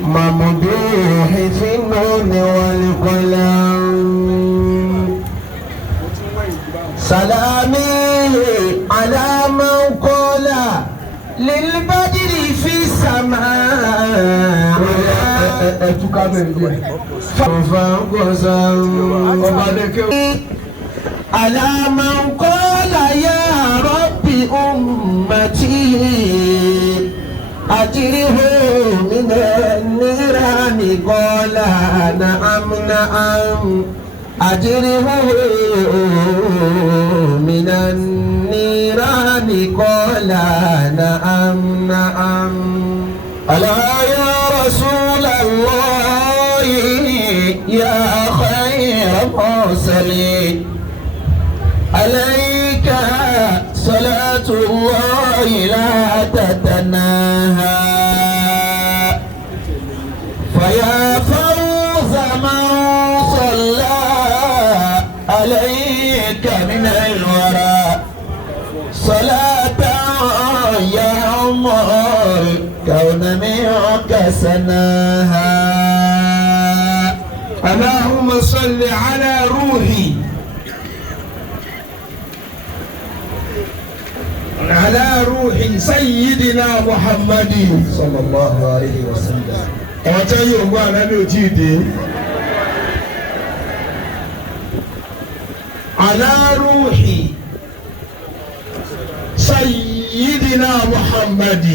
ممدوح في النون والقلم سلامي على من قال للبدر في السماء على من قال يا رب أمتي أجره من النيران قال نعم نعم أجره من النيران قال نعم نعم ألا يا رسول الله يا خير مرسلين عليك صلاة الله لا تتناهى فيا فوز من صلى عليك من الورى صلاة يوم الكون منك سناها اللهم صل على روحي على روح سيدنا محمد صلى الله عليه وسلم. ọ̀tẹ́ yóò mú ànábì ò tíì dé. على روح سيدنا محمد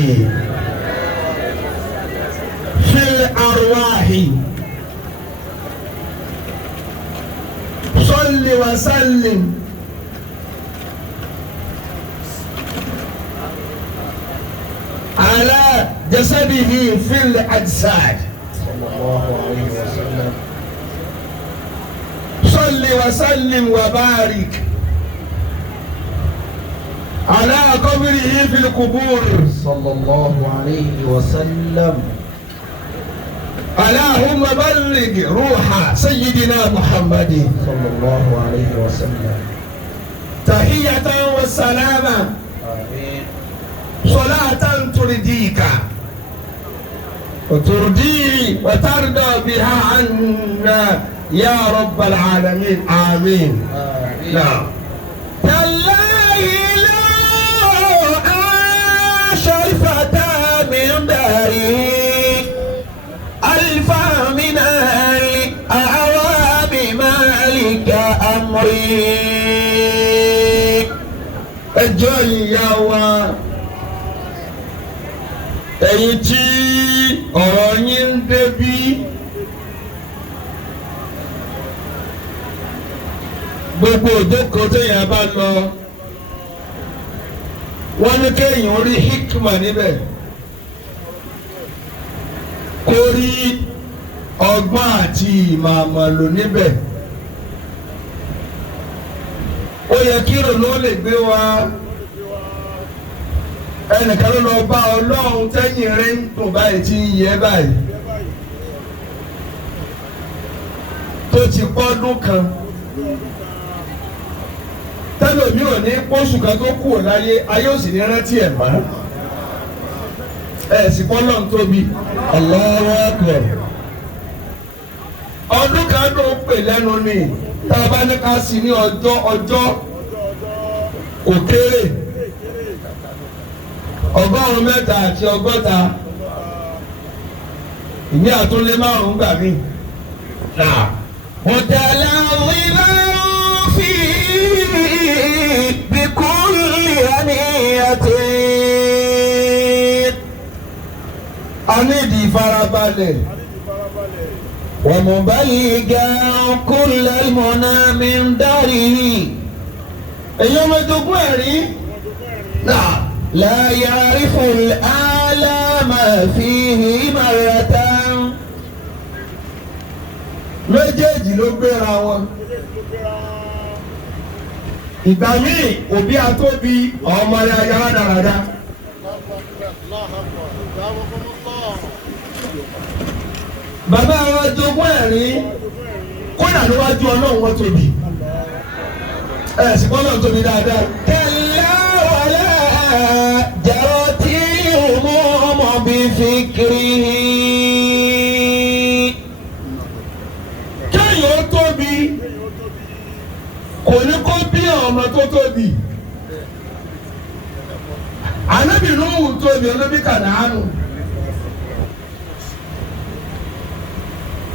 في الأرواح صل وسلم على جسده في الأجساد صلى الله عليه وسلم. صل وسلم وبارك على قبره في القبور صلى الله عليه وسلم. اللهم بلغ روح سيدنا محمد صلى الله عليه وسلم تحية والسلامة. آمين. صلاة ترضيك وترضي وترضى بها عنا يا رب العالمين. آمين. آمين. نعم. تالله لو عاش الفتى من داري ألف من الأعوام مالك أمري. ẹjọ́ ìyá wa ẹ̀yin tí ọ̀rọ̀ yín ń débí gbogbo òjókòó téèyàn bá lọ wọ́n ní kéèyàn rí hikma níbẹ̀ kó rí ọgbọ́n àti ìmọ̀ àmọ̀lò níbẹ̀. ó yẹ kí ìrònú lè gbé wa ẹnìkan ló lọ bá ọlọ́run tẹ́yìn rẹ̀ ń dùn báyìí tí ń yẹ báyìí tó ti pọ́dún kan tẹ́lòmí ò ní pọ́ṣù kan tó kù láyé ayé ò sì ní rántí ẹ̀ mọ́ ẹ̀ sì pọ́ lọ́n tóbi Allahu Akbar. ọdún kan ló pè lẹ́nu ni tá a bá ní ká sí ní ọjọ́ kò kéré 100 àti 60 ìní àtúnlé 5 gbà mí. mọ̀tàlá wíwá fi bikulli àníyàtì. a ní ìdí ìfarabalẹ̀. ومبلغا كل المنى من داره. èyí ọmọ ìjọgbọ́n ẹ̀rí náà لا يعرف الآلام فيه مرة. méjèèjì ló gbéra wọn. ìgbà míì òbí àtóbi ọmọ ya yára dáradára. bàbá wa jogún ẹ̀rín kódà níwájú ọlọ́run wọn tóbi sì kọ́ náà tóbi dáadáa. kẹlẹ́ wọlé jẹ́rọ tí mú ọmọ bí fi kiri. kò ní kó bí ọmọ tó tóbi. Ànábì Nuhu tóbi olóbi Kànáánù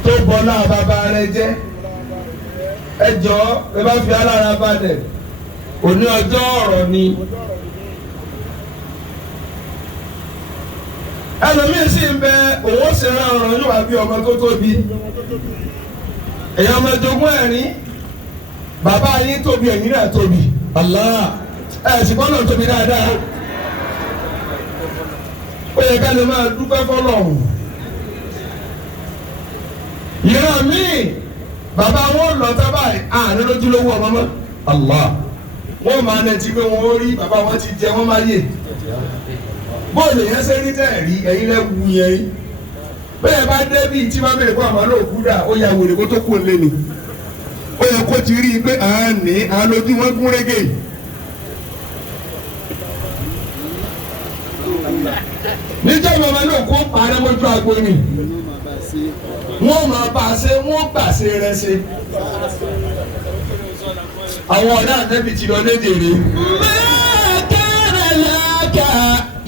tó bọ́lá bàbá rẹ̀ jẹ́. Ẹ jọ̀ọ́ ẹ bá fi alára balẹ̀ òní ọjọ́ ọ̀rọ̀ ni. Ẹlòmíín sì ń bẹ òun ó sì rán ọ̀rọ̀ yóò wá bí ọmọ tó tóbi. Èèyàn ọmọ jogún ẹ̀rín bàbá yín tóbi ẹ̀yìn náà tóbi. Allah ẹ̀ sì bọ́lọ̀ tóbi dáadáa. Ó yẹ ká lè máa dúpẹ́ fọ́lọ́run. Ìran míì bàbá wọn lọ tábà àárín lójúlówó ọmọ mọ́. Allah wọ́n máa nẹ́tí pé wọ́n rí bàbá wọn ti jẹ wọ́n máa yè. Bóòlù yẹn ṣe rí tẹ̀rí ẹ̀yin lẹ́ wu yẹn yín. Bẹ́ẹ̀ bá dé bíi tí wọ́n bèrè fún àwọn olóòkú dà ó ya wèrè kó tó kú lé ni. Ó yẹ kó ti rí i pé àlójú wọn gún régé. Níjọ́ bàbá náà kó parẹ́ mọ́jú agbo ni. Wọ́n máa bá a ṣe wọ́n gbà ṣe rẹ ṣe. Àwọn ọ̀dà àtẹ́bí ti lọ lédè rè. Mẹ́kàrà làkà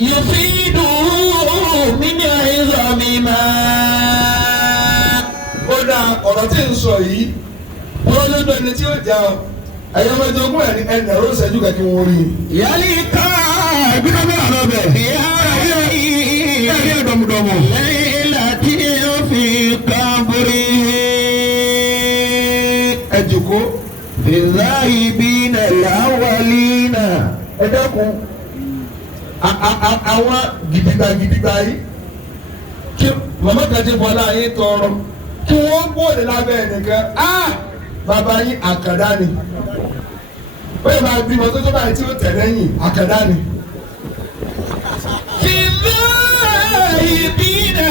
yóò fi dùn mí ní àìsàn mi máa. Ó dá ọ̀rọ̀ tí ń sọ yìí wọ́n ló dọ̀ ẹni tí ó jà ọ́. Ẹ̀yọ́ mẹ́jọ ogún ẹ̀ ní ẹnì ẹ̀rọ ìṣẹ́jú kẹ́kí wọn rí. Ìyáálé ká ìgbìmọ̀ mẹ́rin lọ́bẹ̀. Ìyá dọ̀mùdọ̀mù. Lẹ́yìn láti ó fi kábùrì. Ẹ jòkó. Ìláyìbínà láwàlínà. Ẹ dákun. Àwọn gidigba yìí. Kí màmá kan ti bọ́lá yín tọrọ. Kí wọ́n bóde lábẹ́ ẹnìkan. Bàbá yín àkàdá ni. Bẹ́ẹ̀ máa bímọ tó báyìí tí ó tẹ̀lé yìn àkàdá ni. Ìbínà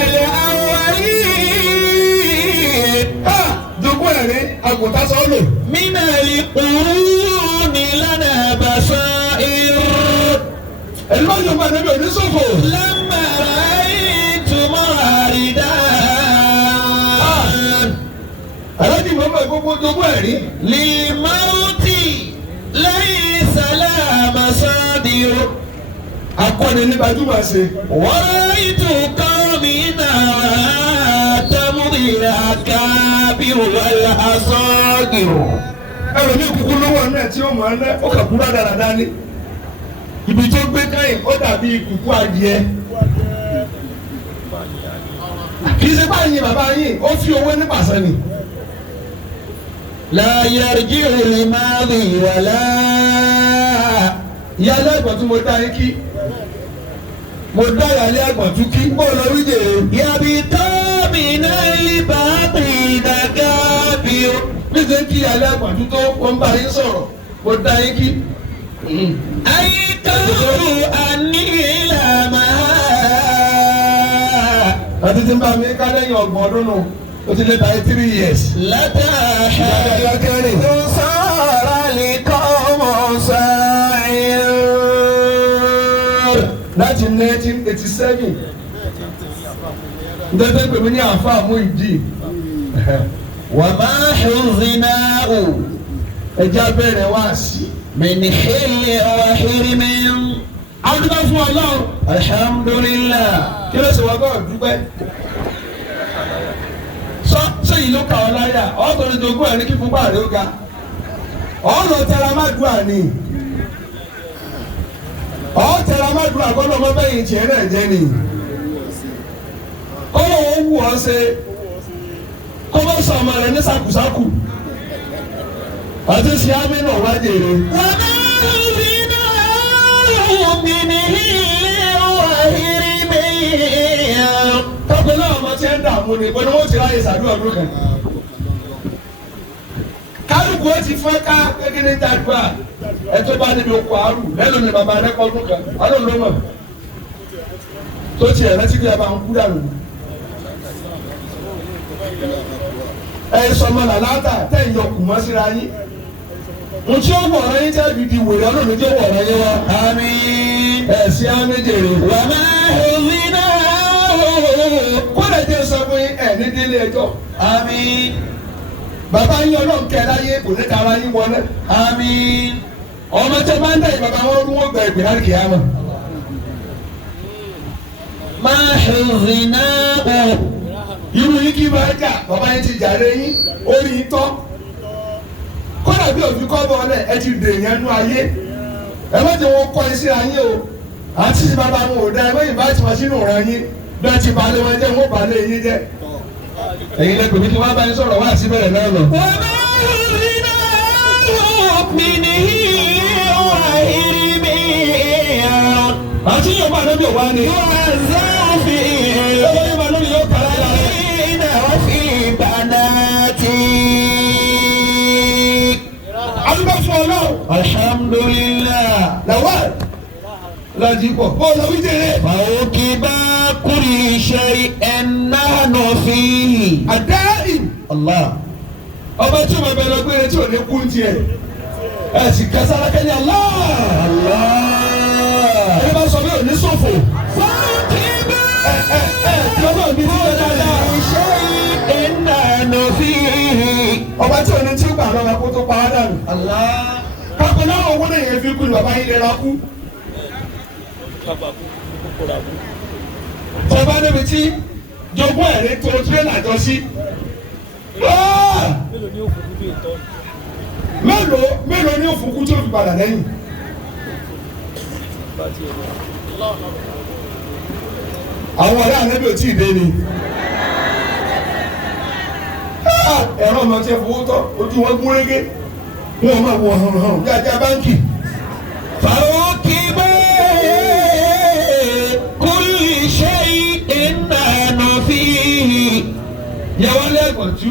àwárí. Jogún ẹ̀rín àgùntà sọ́ọ̀lù. Mínà lè kúrú ní lánà àbàṣà irú. Ẹni bá jọba níbi oníṣòfò. Lámàrá ìtumọ̀ àrídá. Aláàjì mọ́mọ́ gbogbo jogún ẹ̀rín. Lìmọ́tì lẹ́yìn sàlámà sọ́ọ̀dìrò. Akọni ní gbajúmọ̀ ṣe. Wọ́n ìtò kọ́ mi náà tẹ́múrì àkábírù wàlá asọ́gìrù. Ẹ̀rọ mi kúkú lówó náà tí ó mọ̀ ẹ́ lẹ́ ó kà kúrò dáradára ní. Ibi tó gbé káyìn ó dàbí kùkú adìẹ. Kì í ṣe báyìí bàbá yìí ó fi owó ní pàṣẹ ni. La yarji'u limadhi wala. Ìyá ẹlẹ́gbọ̀n tí mo dá yín kí. Mo dá ìyálé ẹ̀gbọ̀n tún kí. Bó lọ wí dè é. Yàbí tómi náà lè bá pè dàgá bí o. Níṣẹ́ kí ìyálé ẹ̀gbọ̀n tún tó wọ́n bá yín sọ̀rọ̀. Mo dá yín kí. Àyíká àní ìlànà. Àti tí ń bá mi ká lẹ́yìn ọgbọ̀n ọdún nù. Ó ti lé báyìí 3 years. Látàrí tó sọ̀rọ̀ lè kọ́ ọmọ sáà. Láti 1987 ndẹ́gbẹ́ pèmí ní àáfàá mú ìdí wà máa ṣùzìnà o ẹjẹ́ abẹ́rẹ́ wá sí mẹ́nìhẹ́lẹ̀ ọ̀hìnrìmẹ́. Àwọn tó bá fún ọ lọ́wọ́ alhamdulillah kí ló ṣe wá bá dúpẹ́. Ṣé yìí ló kà ọ́ láyà ọ̀tọ̀ ní jogún ẹ̀ ní kí fún báàrí ó ga ọ̀nà tẹ̀ra má dùn àní. Tẹ̀ra má dùn àgọ́nà ọmọ bẹ́yìn tiẹ̀ náà jẹ́ ni. Kọ́lọ̀ wọn wù ọ́ ṣe kó bá sọ ọmọ rẹ̀ ní sàkùsàkù. Àti ṣe ámì náà wá jèrè. Wọ́n máa ń fi náà mi ní ilé ọ̀hìnrín bẹ́yìn. Tọ́pẹ́ náà ọmọ tí ń dààmú ni bọ́ni wọ́n ti ráyè sàdúrà ọdún kan. Kálukú ó ti fọ́n ká kékeré dàdúrà. Ẹtọ́ bá níbi okò àrù lẹ́nu ni bàbá rẹ̀ kọ́ ọdún kan ọdún ló mọ̀ tó tiẹ̀ rántí bí a bá ń kú dànù. Ẹ sọmọ làlátà tẹ̀ ń yọ kùmọ́ síra yín. Mo tí ó wọ̀ ọ̀rọ̀ yín tẹ́ fi di wèrè ọdún mi tí ó wọ̀ ọ̀rọ̀ yín wá. Àmín. Ẹ̀sìn àméjèrè. Wà á máa rí náà. Kó lè jẹ́ sọ fún yín ẹ̀ ní délé ẹjọ́. Àmín. bàbá yín ọlọ́run kẹ́ láyé kò ní tara yín wọlé. àmín. ọmọ tẹ máa ń dẹ̀ bàbá wọn rú wọn gbẹ ìgbìlá kìámà. máa hìrìnà o. irú yín kí máa jà bàbá yín ti jàre yín orí yín tọ́. kọ́nà bí òfin kọ́ bọ́ ọ̀lẹ̀ ẹ ti dè yẹn nú ayé. ẹ má ti wọn kọ́ ẹ sí ayé o. àti ti bàbá wọn ò dá ẹ mẹ́yìn bá ti wá sínú ọ̀rọ̀ yín bí wọ́n ti balẹ̀ wọn jẹ́ wọ́n balẹ̀ yín jẹ́. ẹ̀yin lẹ́gbẹ̀ẹ́ mi tí wọ́n bá yín sọ̀rọ̀ wá sí bẹ̀rẹ̀ náà lọ. àti yóò bá lóbi òwá ni. wàzáfì yóò bá lóbi yóò kàrà yàrá. iná fi bànátì. adúgbò fún ọ náà. alhamdulillah. làwọn lọ́dí pọ̀ bó lọ wí jẹrẹ. fàwọ́kìbá kúrì ṣe ẹ̀nánà fi. àdáyìn. Allah. ọba tí o máa bẹ̀rẹ̀ gbére tí o ní kú tiẹ̀. ẹ sì kẹsàrà kẹ́ni Allah. Allah. ẹni bá sọ bí o ní ṣòfò. fàwọ́kìbá tí ọba mi ti lọ dáadáa. ṣe ẹ̀nánà fi. ọba tí o ní tí gbà lọ́wọ́ kó tó pa á dànù. Allah. kápẹ́ náà owó náà yẹn fi kú ni bàbá yín lè ra kú. tọ́ba níbi tí jogún ẹ̀rí tó tírélà jọ sí. mélòó ni òfurufú tó fi padà lẹ́yìn. àwọn ọ̀rẹ́ ànábì ò tí ì dé ni. ẹ̀rọ ọmọ tí ẹ fowó tọ́ ojú wọn gún régé wọn máa wọ hàn hàn bí ajá báńkì. fàwọ́kìbá kúrì ṣe ẹ̀nánà fi. yàwó lẹ́ẹ̀kọ̀ tú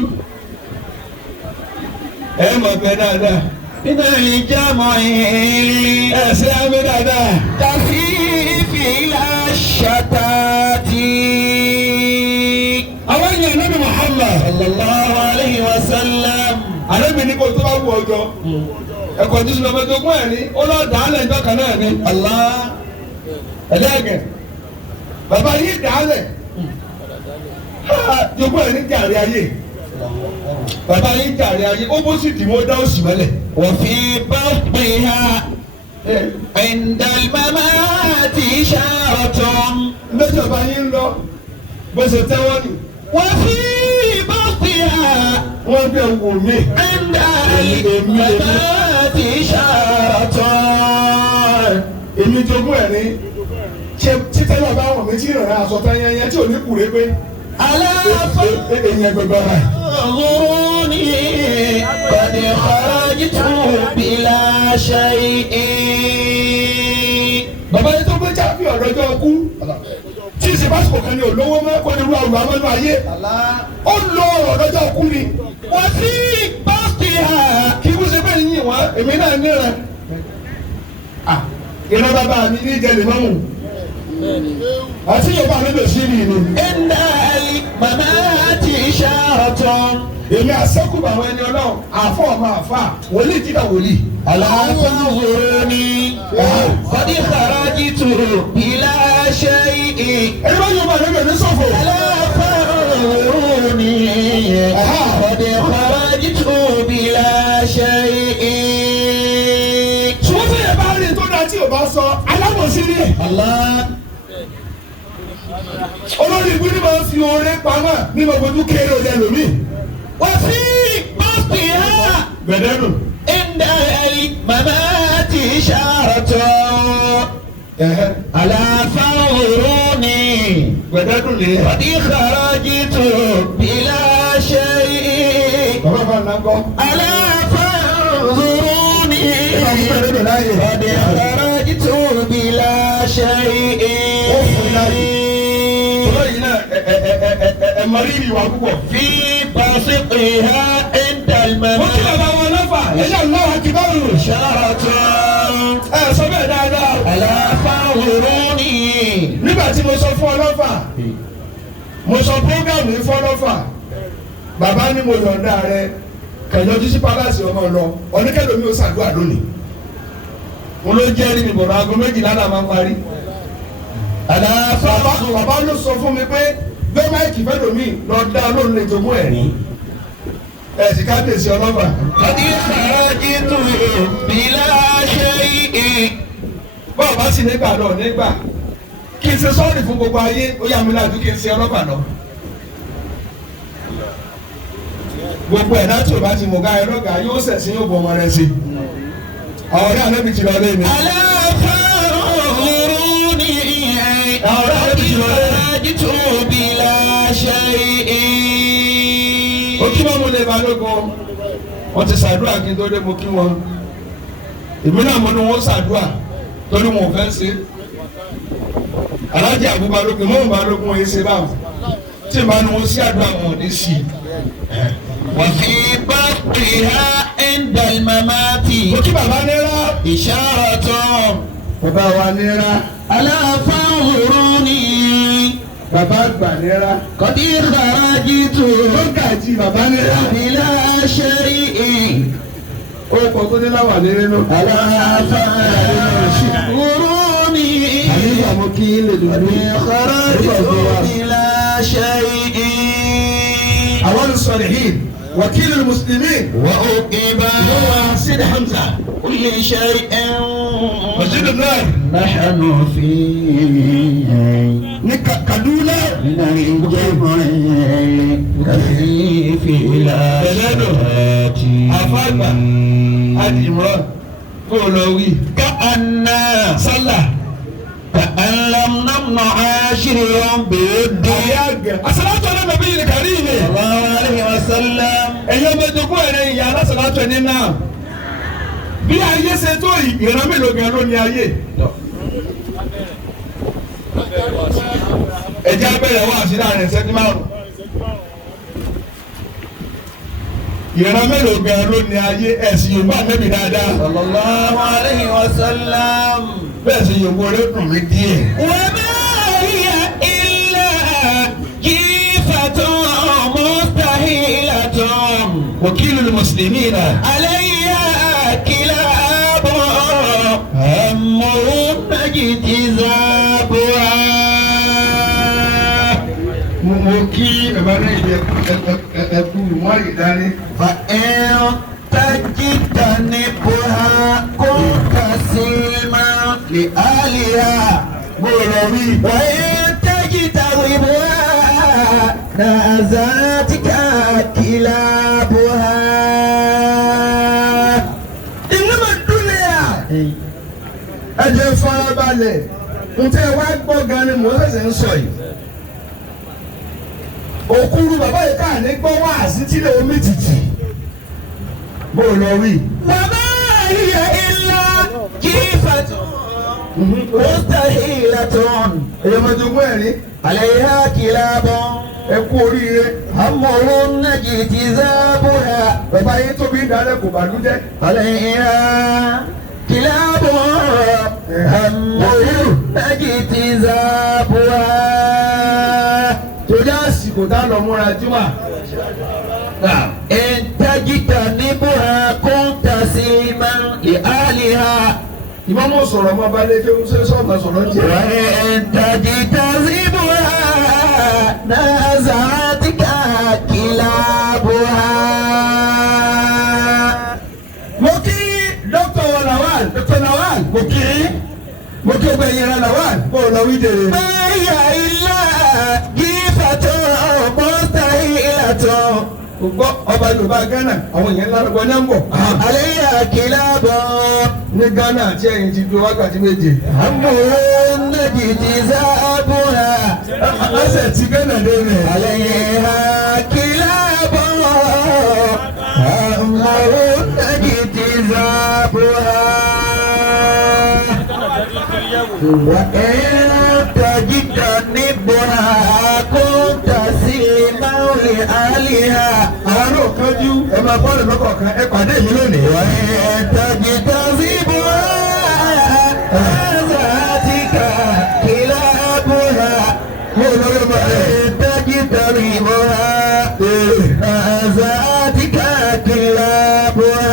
ẹ mọ̀ pé dáadáa. nínú ìjàmọ̀ ìrìn. ẹ ṣe àmì dáadáa. tàfi ìfìlà ṣàtàtì. àwọn èèyàn Ànábì Muhammad sallallahu alayhi wa sallam. àrẹ́bí ní kò tó bá wù ọjọ́ ẹ̀kọ́ tó sùn lọ́mọdé ogún ẹ̀rí ó lọ́ọ́ dàálẹ̀ ìjọ kan náà ni. Allah. ẹ̀dẹ́gẹ̀ bàbá yìí dàálẹ̀ jogún ẹ̀rí jàre ayé bàbá yìí jàre ayé ó bó sì dì mọ́ dá òsì mọ́lẹ̀. وفي بطنها عند الممات إشارة. lọ́jọ́ bàbá yìí ń lọ bó ṣe tẹ́wọ́ nì. وفي بطنها wọ́n bẹ̀ wò mí. عند الممات إشارة. èmi jogún ẹ̀rí títẹ́ náà bá wọ̀n mi tí ìrìn àṣọ tán yẹn tí ò ní kúrẹ́ pé. ألا èyàn gbẹgbẹ rẹ̀. فانظروني قد خرجت بلا شيء. bàbá yìí tó gbé jáfì ọ̀dọ́jọ́ kú tí ìsèpásìkò kan ní olówó mọ́ kó ní ru àwùjọ amẹ́nu ayé ó lọ ọ̀dọ́jọ́ kú ni. وفي بطنها kí kú ṣe bẹ́ẹ̀ yín wá èmi náà ní rẹ̀. ìran bàbá mi ní ìjẹ̀lẹ̀ mọ́mù àti yorùbá mi lè sí rí ni. عند الممات إشارة. èmi àṣẹ́kùbà àwọn ẹni ọlọ́run àfọ̀ ọmọ àfà wòlíì jíjà wòlíì. ألا فانظروني قد خرجت بلا شيء. ẹni bá yorùbá mi lè ní sọ̀fọ̀. ألا فانظروني قد خرجت بلا شيء. ṣùgbọ́n tí yẹn bá rí tó dáa tí o bá sọ alábòsí ni. الله. olórí ìbú ni máa ń fi oore pamọ́ ní gbogbo kéré òde lómi. وفي بطنها gbẹ̀dẹ́nu. عند الممات إشارة. ألا فانظروني gbẹ̀dẹ́nu ni. قد خرجت بلا شيء. bàbá bá ń nàgọ́. ألا فانظروني gbẹ̀dẹ́nu láàyè. قد خرجت بلا شيء. olóyìn náà ẹ mọ rírì wa púpọ̀. في بسطها عند mo kí الممات bàbá wọn lọ́fà ẹ̀yà ńláwà kí bá rù. إشارة. ẹ sọ bẹ́ẹ̀ dáadáa. ألا فانظروني. nígbà tí mo sọ fún ọ lọ́fà mo sọ programu yìí fún ọ lọ́fà bàbá ní mo yọ̀ǹda rẹ kẹ̀yọ́jú sí pálásì ọmọ lọ oníkẹ́lómi ó ṣàdúrà lónìí. mo ló jẹ́ rí mi bọ̀dọ̀ aago méjìlá náà máa ń parí. ألا فانظروني. bàbá ló sọ fún mi pé bẹ́ẹ̀ máìkì fẹ́lómi lọ dá lóun lè jogún ẹ̀rí. ẹ̀ sì kábíyèsí ọlọ́pàá. قد خرجت بلا شيء. bọ́ọ̀ bá sì nígbà lọ nígbà kí n ṣe sọ́ọ̀rì fún gbogbo ayé ó yà mí láàdú kí n ṣe ọlọ́pàá lọ. gbogbo ẹ̀dá tí o bá ti mọ̀ ká ẹ lọ́gàá yóò ṣẹ̀sìn yóò bọ̀ ọmọ rẹ sí. àwọn ọ̀rẹ́ àná mi ti lọ lé mi. ألا فانظروني خرجت بلا شيء. ó kí wọ́n mú lè balógun wọ́n ti ṣàdúrà kí n tó dé mo kí wọn. èmi náà mo ní wọ́n ṣàdúrà torí wọn ò fẹ́ ṣe. alájà àbúbalógun mọ́ balógun wọn yé ṣe báwọn tí ìbá ni wọ́n ṣí àdúrà wọn ò ní sí i. وفي بطنها عند الممات mo kí bàbá nira. إشارة bàbá wa nira. ألا فانظروني bàbá àgbà nira. قد خرجت ó gàjí bàbá nira. بلا شيء. ó kọ tó ní láwà nínú. ألا فانظروني àyíká mo kí lè dùn ní. خرجت بلا شيء. أول الصالحين وكيل المسلمين وأقب هو سيد حمزة كل شيء مسجد النار نحن فيه كدولة من الجمع كثيف الآيات أفاقا آل عمران قولوي كأن صلى كأن لم نمنع عاشر يوم بيد الصلاة على النبي الكريم صلى الله عليه وسلم. ẹ̀yọ́ mẹ́tọ́kọ́ ẹ̀rẹ́ ìyá alásàlátọ̀ ẹni náà bí ayé ṣe tó ìran mélòó gan ló ní ayé ẹ̀jẹ̀ abẹ́rẹ́ wà sí láàrin ìṣẹ́jú márùn-ún ìran mélòó gan ló ní ayé ẹ̀sìn yorùbá nẹ́bí dáadáa صلى الله عليه وسلم. bẹ́ẹ̀ sì yorùbá olódùn mi díẹ̀. وما هي إلا جيفة مستحيلة وكيل المسلمين عليها كلاب همهم اجتذابها. mo kí bàbá náà yẹ ẹkú wọn yìí dání. فإن تجتنبها كنت سلما لأهلها. بولوي وإن تجتنبها نازعتك كلابها. إنما الدنيا ẹ jẹ́ farabalẹ̀ ntẹ wá gbọ́ gan ni mò ń ṣẹ̀ṣẹ̀ ń sọ yìí. òkúru bàbá yìí ká ní gbọ́ wá àsìtílẹ̀ omi tìtì. bó o lọ wí. وما هي إلا جيفة مستحيلة èyí ọmọ jogún ẹ̀rí عليها كلاب ẹ kú oríire. همهن اجتذابها. bàbá yìí tóbi ń darẹ̀ kò bàlújẹ́. عليها كلاب همهن اجتذابها. torí àsìkò tá a lọ múra jùmọ̀. إن تجتنبها كنت سلما لأهلها. ìmọ̀mọ́ sọ̀rọ̀ ọmọ balẹ̀ kí wọ́n ṣe sọ̀rọ̀ sọ̀rọ̀ jẹ́. وإن تجتذبها نازعتك كلابها. mo kí dókítà wa Lawal dókítà Lawal mo kí ọgbẹ́ yẹn ra Lawal bó o lọ wí dèrè. ما هي إلا جيفة مستحيلة gbọ́ ọba yorùbá Ghana àwọn èèyàn ńlá lọ́gbọ́n náà ń bọ̀. عليها كلاب ní Ghana àti ẹ̀yìn ti dúró wákàtí méje. همهن اجتذابها. lọ́sẹ̀ tí Ghana dé rẹ̀. عليها كلاب همهن اجتذابها. وإن تجتنبها كنت سلما لأهلها. àárò kánjú ẹ máa bọ́ọ̀lù lọ́kọ̀ọ̀kan ẹ pàdé mi lónìí. وإن تجتذبها نازعتك كلابها. mo lọ yọ bá ẹ. وإن تجتنبها نازعتك كلابها.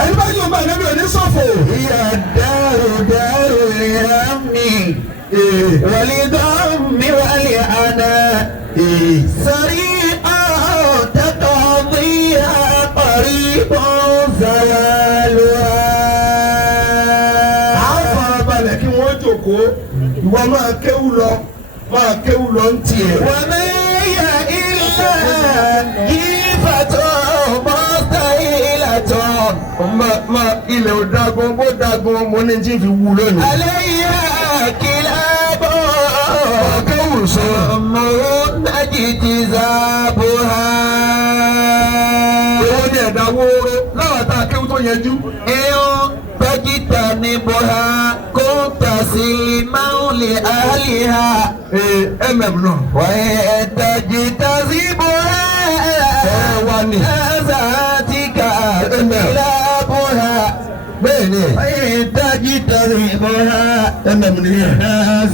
ẹni bá yóò bá ẹni òní sọ̀fọ̀. هي الدار دار الهم والغم والعناء سريعا máa kéwù lọ ń tiẹ̀. وما هي إلا جيفة مستحيلة máa ilẹ̀ ò dagun bó dagun mo ní tí fi wú lónìí. عليها كلاب kéwù sọ. مرون اجتذابها èwo ni ẹ̀dá wóró láwọn tá a kéwù tó yẹjú. إن تجتنبها كنت سلما لأهلها náà. وإن تجتذبها ذاتك كلابها bẹ́ẹ̀ni وإن تجتذبها nìyẹn.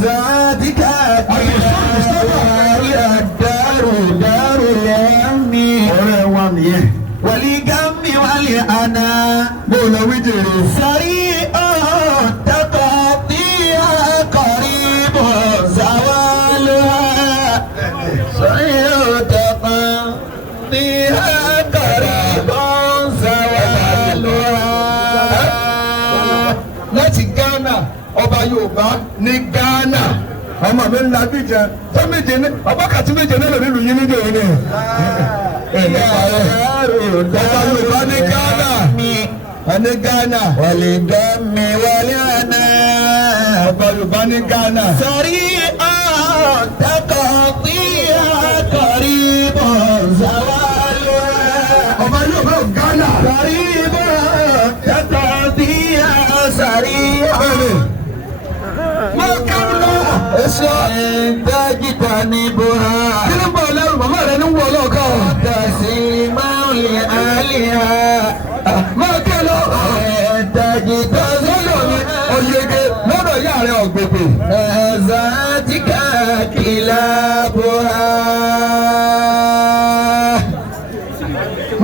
ذاتك كلابها يا الدار دار الهم ọ̀rẹ́ wa nìyẹن. والغم والأنا bó o lọ wí jèrè. سريع تقضيها قريب زوالها سريع تقضيها قريب زوالها. láti Ghana ọba Yorùbá ní Ghana ọmọ mi ń la bíjẹ tó méje ní ọbákàtí méje náà nílùú yín níjọ yìí ni. ọba Yorùbá ní Ghana ní Ghana. والغم والأنا ọba Yorùbá ní Ghana. سريع تقضيها قريب زوالها. ọba Yorùbá Ghana. قريب تقضيها سريعا mo kẹ́rù lọ. èso. تجتنبها kí ló ń bọ̀ lẹ́rù màmá rẹ ní wọ̀ lọ́ọ̀kan. تسليما لأهلها mo kẹ́ lọ. تجتنبها oyege lọ́dọ̀ ìyá rẹ ọ̀gbẹ̀gbẹ̀. ذاتك كلابها.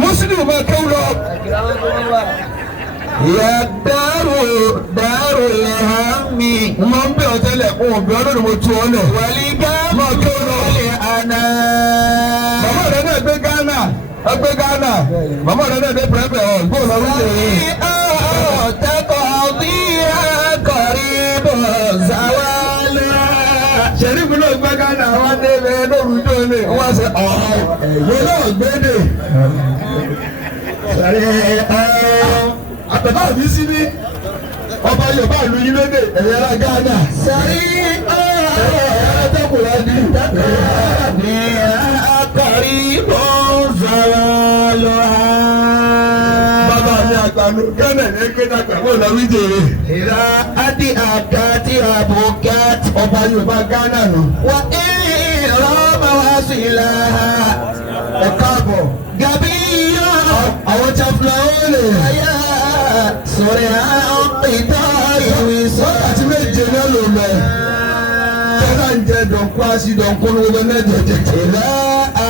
Muslim ma kẹ́rù lọ. يا الدار دار الهم mo ń bẹ̀ ọ́ tẹ́lẹ̀ mo ò bí ọdún ni mo tu ọ lẹ̀. والغم mo kẹ́rù lọ. والأنا màmá rẹ náà gbé Ghana ẹgbẹ́ Ghana màmá rẹ náà gbé pẹ̀lẹ́pẹ̀ ọ̀ gbọ́ lọ wí lè. تقضيها قريب زوالها. Ṣèrífù náà gbé Ghana wá dé bẹ́ẹ̀ lóru tó lè wọ́n ṣe ọ̀hún ẹ̀yọ́ náà gbé dè. àtẹ̀bá mi sí ní ọba Yorùbá ìlú yín lédè ẹ̀yẹ ara Ghana. قريب زوالها. bàbá mi àgbàlú Ghana ní ẹgbẹ́ dàgbà wọ́n lọ wí jèrè. إذا أدئت أبوكت ọba Yorùbá Ghana nù. وإن رام وصلها ẹ káàbọ̀. قبيل àwọn tí a fi lọ́wọ́ lè. يا سريع قطاع وصال. wákàtí méje náà ló mẹ́. tọ́lá ń jẹ dọ̀nkú àti dọ̀nkú ní gbogbo mẹ́jọ jẹjẹ. إذا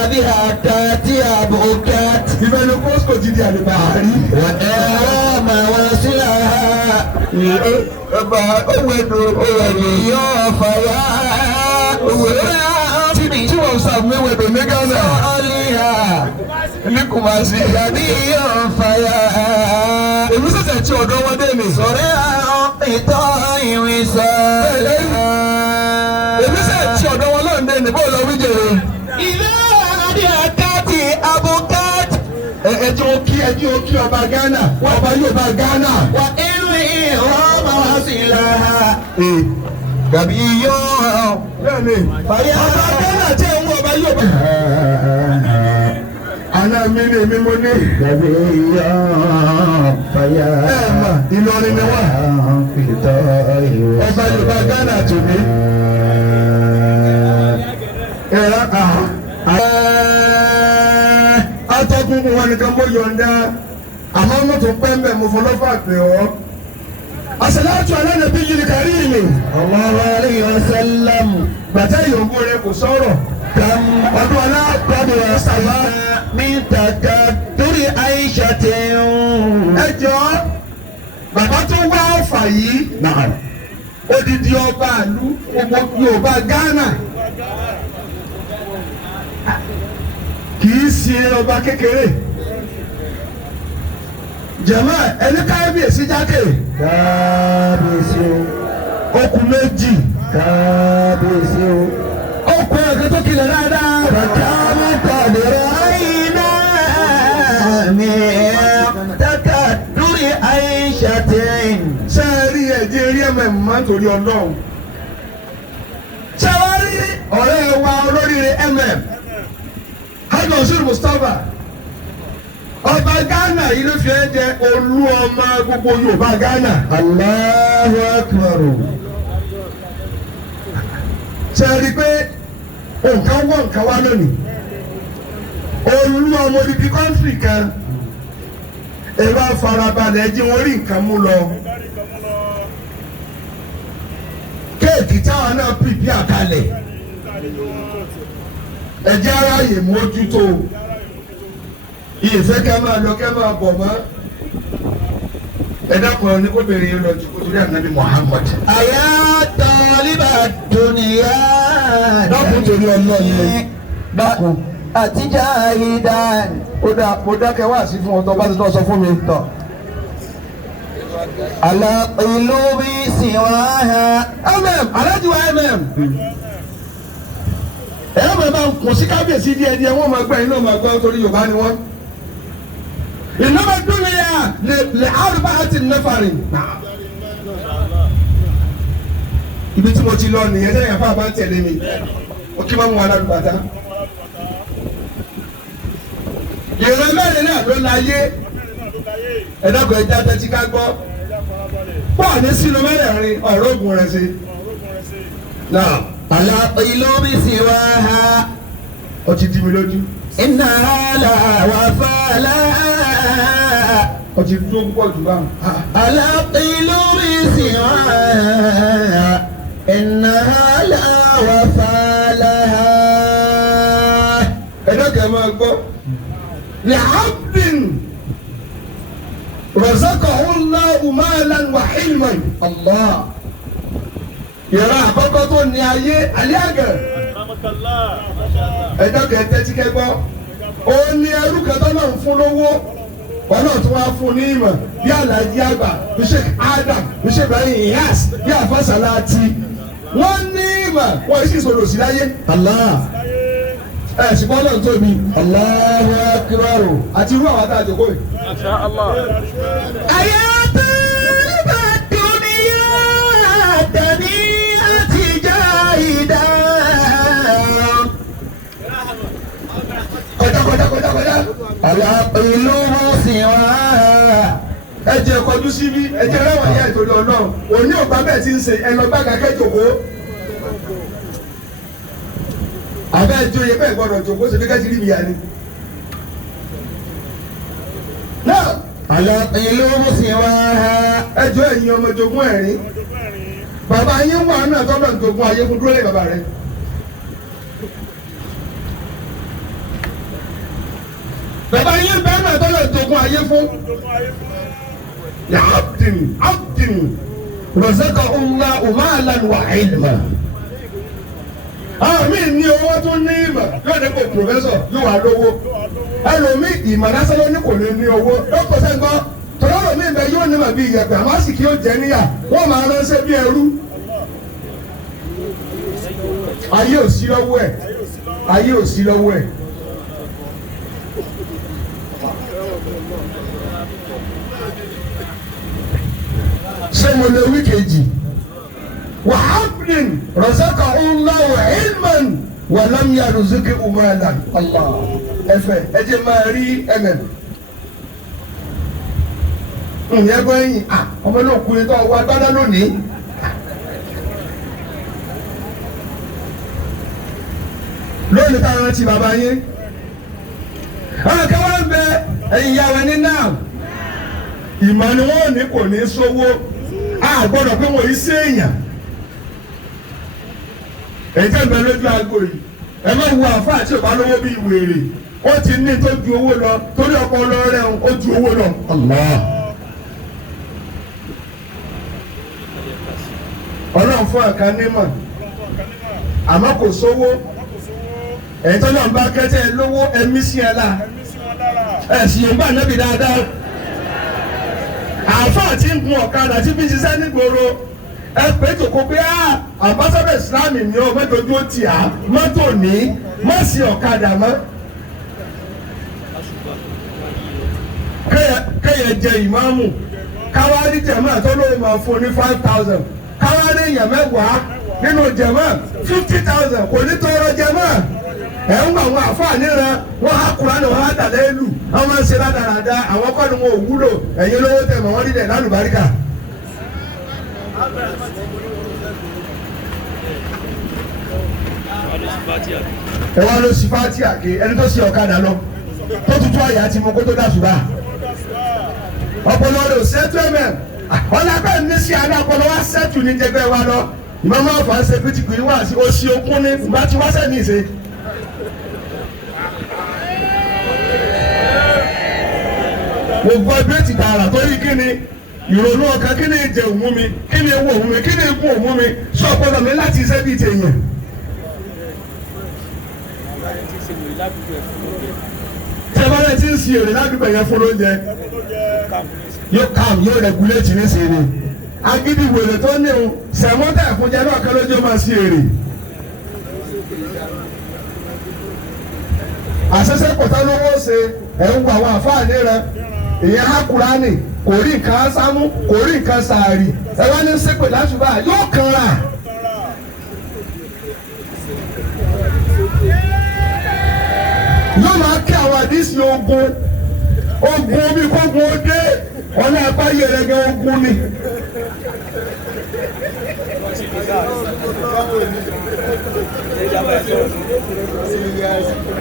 أدئت أبوكت ibẹ̀ ni Bosco ti di àdìbà àárí. وإن رام وصلها ẹ̀bà owó ẹ̀dùn owó ẹ̀dùn. يا فيا tí wọ́n sàmú ewé ẹ̀dùn ní Ghana. صالحا ní Kumasi. غبي فيا èmi ṣẹ̀ṣẹ̀ tí ọ̀dọ́ wọn dé ni. سريع قطاع وصال. èmi ṣẹ̀ tí ọ̀dọ́ wọn lọ́n dé ni bó lọ wí jèrè. إذا أدئت أبوكت ẹjọ́ kí ọba Ghana ọba Yorùbá Ghana. وإن رام وصلها غبي bẹ́ẹ̀ni فيا ọba Ghana tí ẹ̀ ń wọ ọba Yorùbá. àná mi ni èmi mo ní. غبي فيا ẹ mà Ìlọrin ni wà. ọba Yorùbá Ghana tó ní. atọ́kùn wọn nìkan mo yọ̀ǹda àmọ́ mo tún pẹ́ mbẹ́ mo fọlọ́fà pé ọ́. As-salatu ala nabiyil karim. الله عليه وسلم Bàtà ìyòǹbó rẹ kò sọ̀rọ̀. كم Ọdún aláàbọ̀dọ̀ ọ̀sàbá. من تكدر عيشة Ẹ jọ̀ọ́, bàbá tó wá ọ̀fà yìí. Odidi ọba àlú gbogbo Yorùbá Ghana. Kì í ṣe ọba kékeré. Jàmá ẹni kábíyèsí jákè. kábíyèsí o Okùn méjì. kábíyèsí o ó kọ ẹ̀ka tó kilẹ̀ dáadáa. فكم قد رأينا من تكدر عيشة. sẹ́ẹ̀rí ẹ̀jẹ̀ rí máa ń torí ọlọ́run. sẹ́wárí ọ̀rẹ́ wa olóríire Hajj Monsur Mustapha ọba Ghana yìí ló fi ẹ́ jẹ olú ọmọ gbogbo Yorùbá Ghana. Allahu Akbar. sẹ́ẹ̀rí pé nǹkan wọ̀ nǹkan wá lónìí olú ọmọ odidi kọ́ńtì kan èrò àfarabalẹ̀ jí wọ́n rí nǹkan mú lọ. kéèkì táwọn náà pìpì àkàlẹ̀ ẹ̀jẹ̀ aráyè mójútó ìfẹ́ kẹ́ máa lọ kẹ́ máa bọ̀ mọ́ ẹ̀dá kan ní kó bèrè yín lọ ju kó torí ànábì Muhammad. Àyà tọ́líbà dùnìyà. dákun torí ọlọ́run dákun. Àtijọ́ àyídán. mo dákẹ́ wá sí fún ọ tó bá ti tọ́ sọ fún mi tọ̀. Àlàpìlú bí siwaha. aláàjì wa ẹ̀rọ máa bá ń kùn sí kábíyèsí díẹ̀ wọ́n máa gbọ́ iná máa gbọ́ torí Yorùbá ni wọ́n. ìnáwó dúnìyà lè àrùbá àti nẹ́fàrì. ibi tí mo ti lọ nìyẹn sẹ́yìn afá bá ń tẹ̀lé mi ó kí wọ́n mú aládùbàtà. ìran mẹ́rin náà ló láyé ẹ̀dọ́gbọ̀n ẹja tẹ́tí ká gbọ́ pọ̀ ní sínú mẹ́rẹ̀ẹ̀rin ọ̀rọ̀ ògùn rẹ̀ sí. náà Àlàpìlú bí siwaha. ó ti di mi lójú. Iná àlà wà fàlà. ó ti dúró púpọ̀ jù báwọn. Àlàpìlú bí siwaha. Iná àlà wà fàlà. ẹ̀dọ́gbọ̀n máa gbọ́. ní abdin razaqahu Allahu malan wa hilman. Allah. ìran àkọ́kọ́ tó ní ayé àgẹ̀ ẹjọ́ kẹtẹ́ tí kẹgbọ́ ó ní ẹrú kẹtọ́ náà ń fún lówó wọn náà tún wá fún ní ìmọ̀ bí Alhaji àgbà bí Sheikh Adam bí Sheikh Ibrahim Iyas bí Afasalati wọ́n ní ìmọ̀ wọ́n sì sọ̀rọ̀ sí láyé. Allah. ṣùgbọ́n náà tó mi. Allahu Akbar. àti irú àwọn àtàjọ kò yìí. Àyà tọ́líbà dùnìyà. Dàní àtijọ́ ìdá. kọjá. Àlàpìlú bí siwaha. ẹ jẹ́ kọjú síbí ẹ jẹ́ rẹwà yá ìtòlú Ọlọ́run òní ò bá bẹ́ẹ̀ ti ń ṣe ẹ lọ gbága kẹjọkó àbẹ ìjòyè bẹ́ẹ̀ gbọ́dọ̀ jòkó ṣe kíkẹ́ ti rí mi yá ni. náà Àlàpìlú bí siwaha. ẹ jọ ẹ̀yin ọmọ jogún ẹ̀rín bàbá yín wà náà tọ́lọ̀ jogún ayé fún dúró lé bàbá rẹ. bàbá yín bẹ́ẹ̀ náà tọ́lọ̀ jogún ayé fún. abdin razaqahu Allahu malan wa ilma. àmì ní owó tó ní ìmọ̀ yóò ní kò pòfẹ́sọ̀ yóò wá lówó ẹlòmíì ìmọ̀ lásán ló ní kò ní ní owó lọ́pọ̀ sẹ́ńgọ́ tọ́lọ́rọ̀ mi bẹ yóò ní mà bí ìyẹ̀pẹ̀ àmọ́ sì kí ó jẹ níyà wọ́n máa ránṣẹ́ bí ẹrú. ayé ò sí lọ́wọ́ ẹ̀ ayé ò sí lọ́wọ́ ẹ̀. ṣé mo lè wí kejì? wàhálìn rọ̀ṣẹ́kọ̀ Allahu ilman wà lámìyà rọ̀ṣẹ́kẹ̀ umaran. Allah ẹfẹ ẹ jẹ́ máa rí ǹyẹ́ gbọ́ ẹ̀yìn ọmọ náà kúrin tó wá gbádá lónìí. lónìí táwọn rántí bàbá yín àwọn kan wá ń bẹ ẹ̀yìn ìyàwó ẹni náà ìmọ̀ ni wọ́n ní kò ní sówó a gbọ́dọ̀ pé wọ́n yí sí èèyàn èyí tẹ́ ń bẹ lójú aago yìí ẹ má wo àfa àti ìbá lówó bíi wèrè ó ti ní tó ju owó lọ torí ọpọlọ rẹ̀ ó ju owó lọ. Allah. Ọlọ́run fún ẹ̀ka nímọ̀ àmọ́ kò sówó èyí tó náà bá kẹ́tẹ́ lówó ẹ̀mí sí ẹ̀ la ẹ̀sìn yóò bá nẹ́bí dáadáa àáfàá tí ń gun ọ̀kadà tí fi ṣiṣẹ́ nígboro ẹ pé jòkó pé ambassador Islam ni ọ mẹ́tọ́jú ó tì á mọ́tò ní mọ́sí ọ̀kadà mọ́. kéèyàn jẹ ìmáàmù káwárí jẹ̀mọ́ tó lóun máa fún ní 5,000 káwárí èèyàn mẹ́wàá nínú jẹ̀mọ́ 50,000 kò ní tọrọ jẹ̀mọ́. ẹ̀ ń gbà wọn àfààní rẹ wọn á Kùránì wọn á tàlẹ́ ìlú wọn máa ń ṣe ládàradà àwọn kọ́ni wọn ò wúlò ẹ̀yin lówó tẹ̀ mọ́ wọn nílẹ̀ lálùbáríkà. ẹ wá lọ sí fáti àké ẹni tó ṣe ọ̀kadà lọ tó tutù àyà ti mọ kó tó dàsùbà ọpọlọ rẹ ò sẹ́tù ẹ̀mẹ̀ ọlábẹ́ ní sí àná ọpọlọ wa sẹ́tù ní jẹgbẹ́ wa lọ ìmọ̀mọ́ ọ̀fà ń ṣe pìtìpì wá sí oṣù okun ní ìgbà tí wọ́n sẹ́ni ìṣe. mo gbọ́ bírètì tààrà torí kí ni ìrònú ọkàn kí ni ìjẹ òun mi kí ni ewu òun mi kí ni ikú òun mi sọ ọpọlọ mi láti iṣẹ́ bíi tèèyàn. tẹ́bárẹ̀ tí ń sin èrè ládùúgbò yẹn fún lóúnjẹ yóò kàm yóò rẹ̀gúlétì ní sí ni agídí wèrè tó ní o sẹ̀mọ́tà ẹ̀fúnjẹ náà kẹ́ lójú máa sí èrè. àṣẹṣẹ pọ̀tà lówó ṣe ẹ̀ ń wọ àwọn àfáàní rẹ ìyẹn há Kùránì kò rí nǹkan sámú kò rí nǹkan sàárì ẹ wá ní sépè lásùbà yóò kanra. yóò máa kí àwọn àdísì ogun omi kógun ó dé ọ̀nà àbáyé rẹ̀ gẹ́ ogun ni.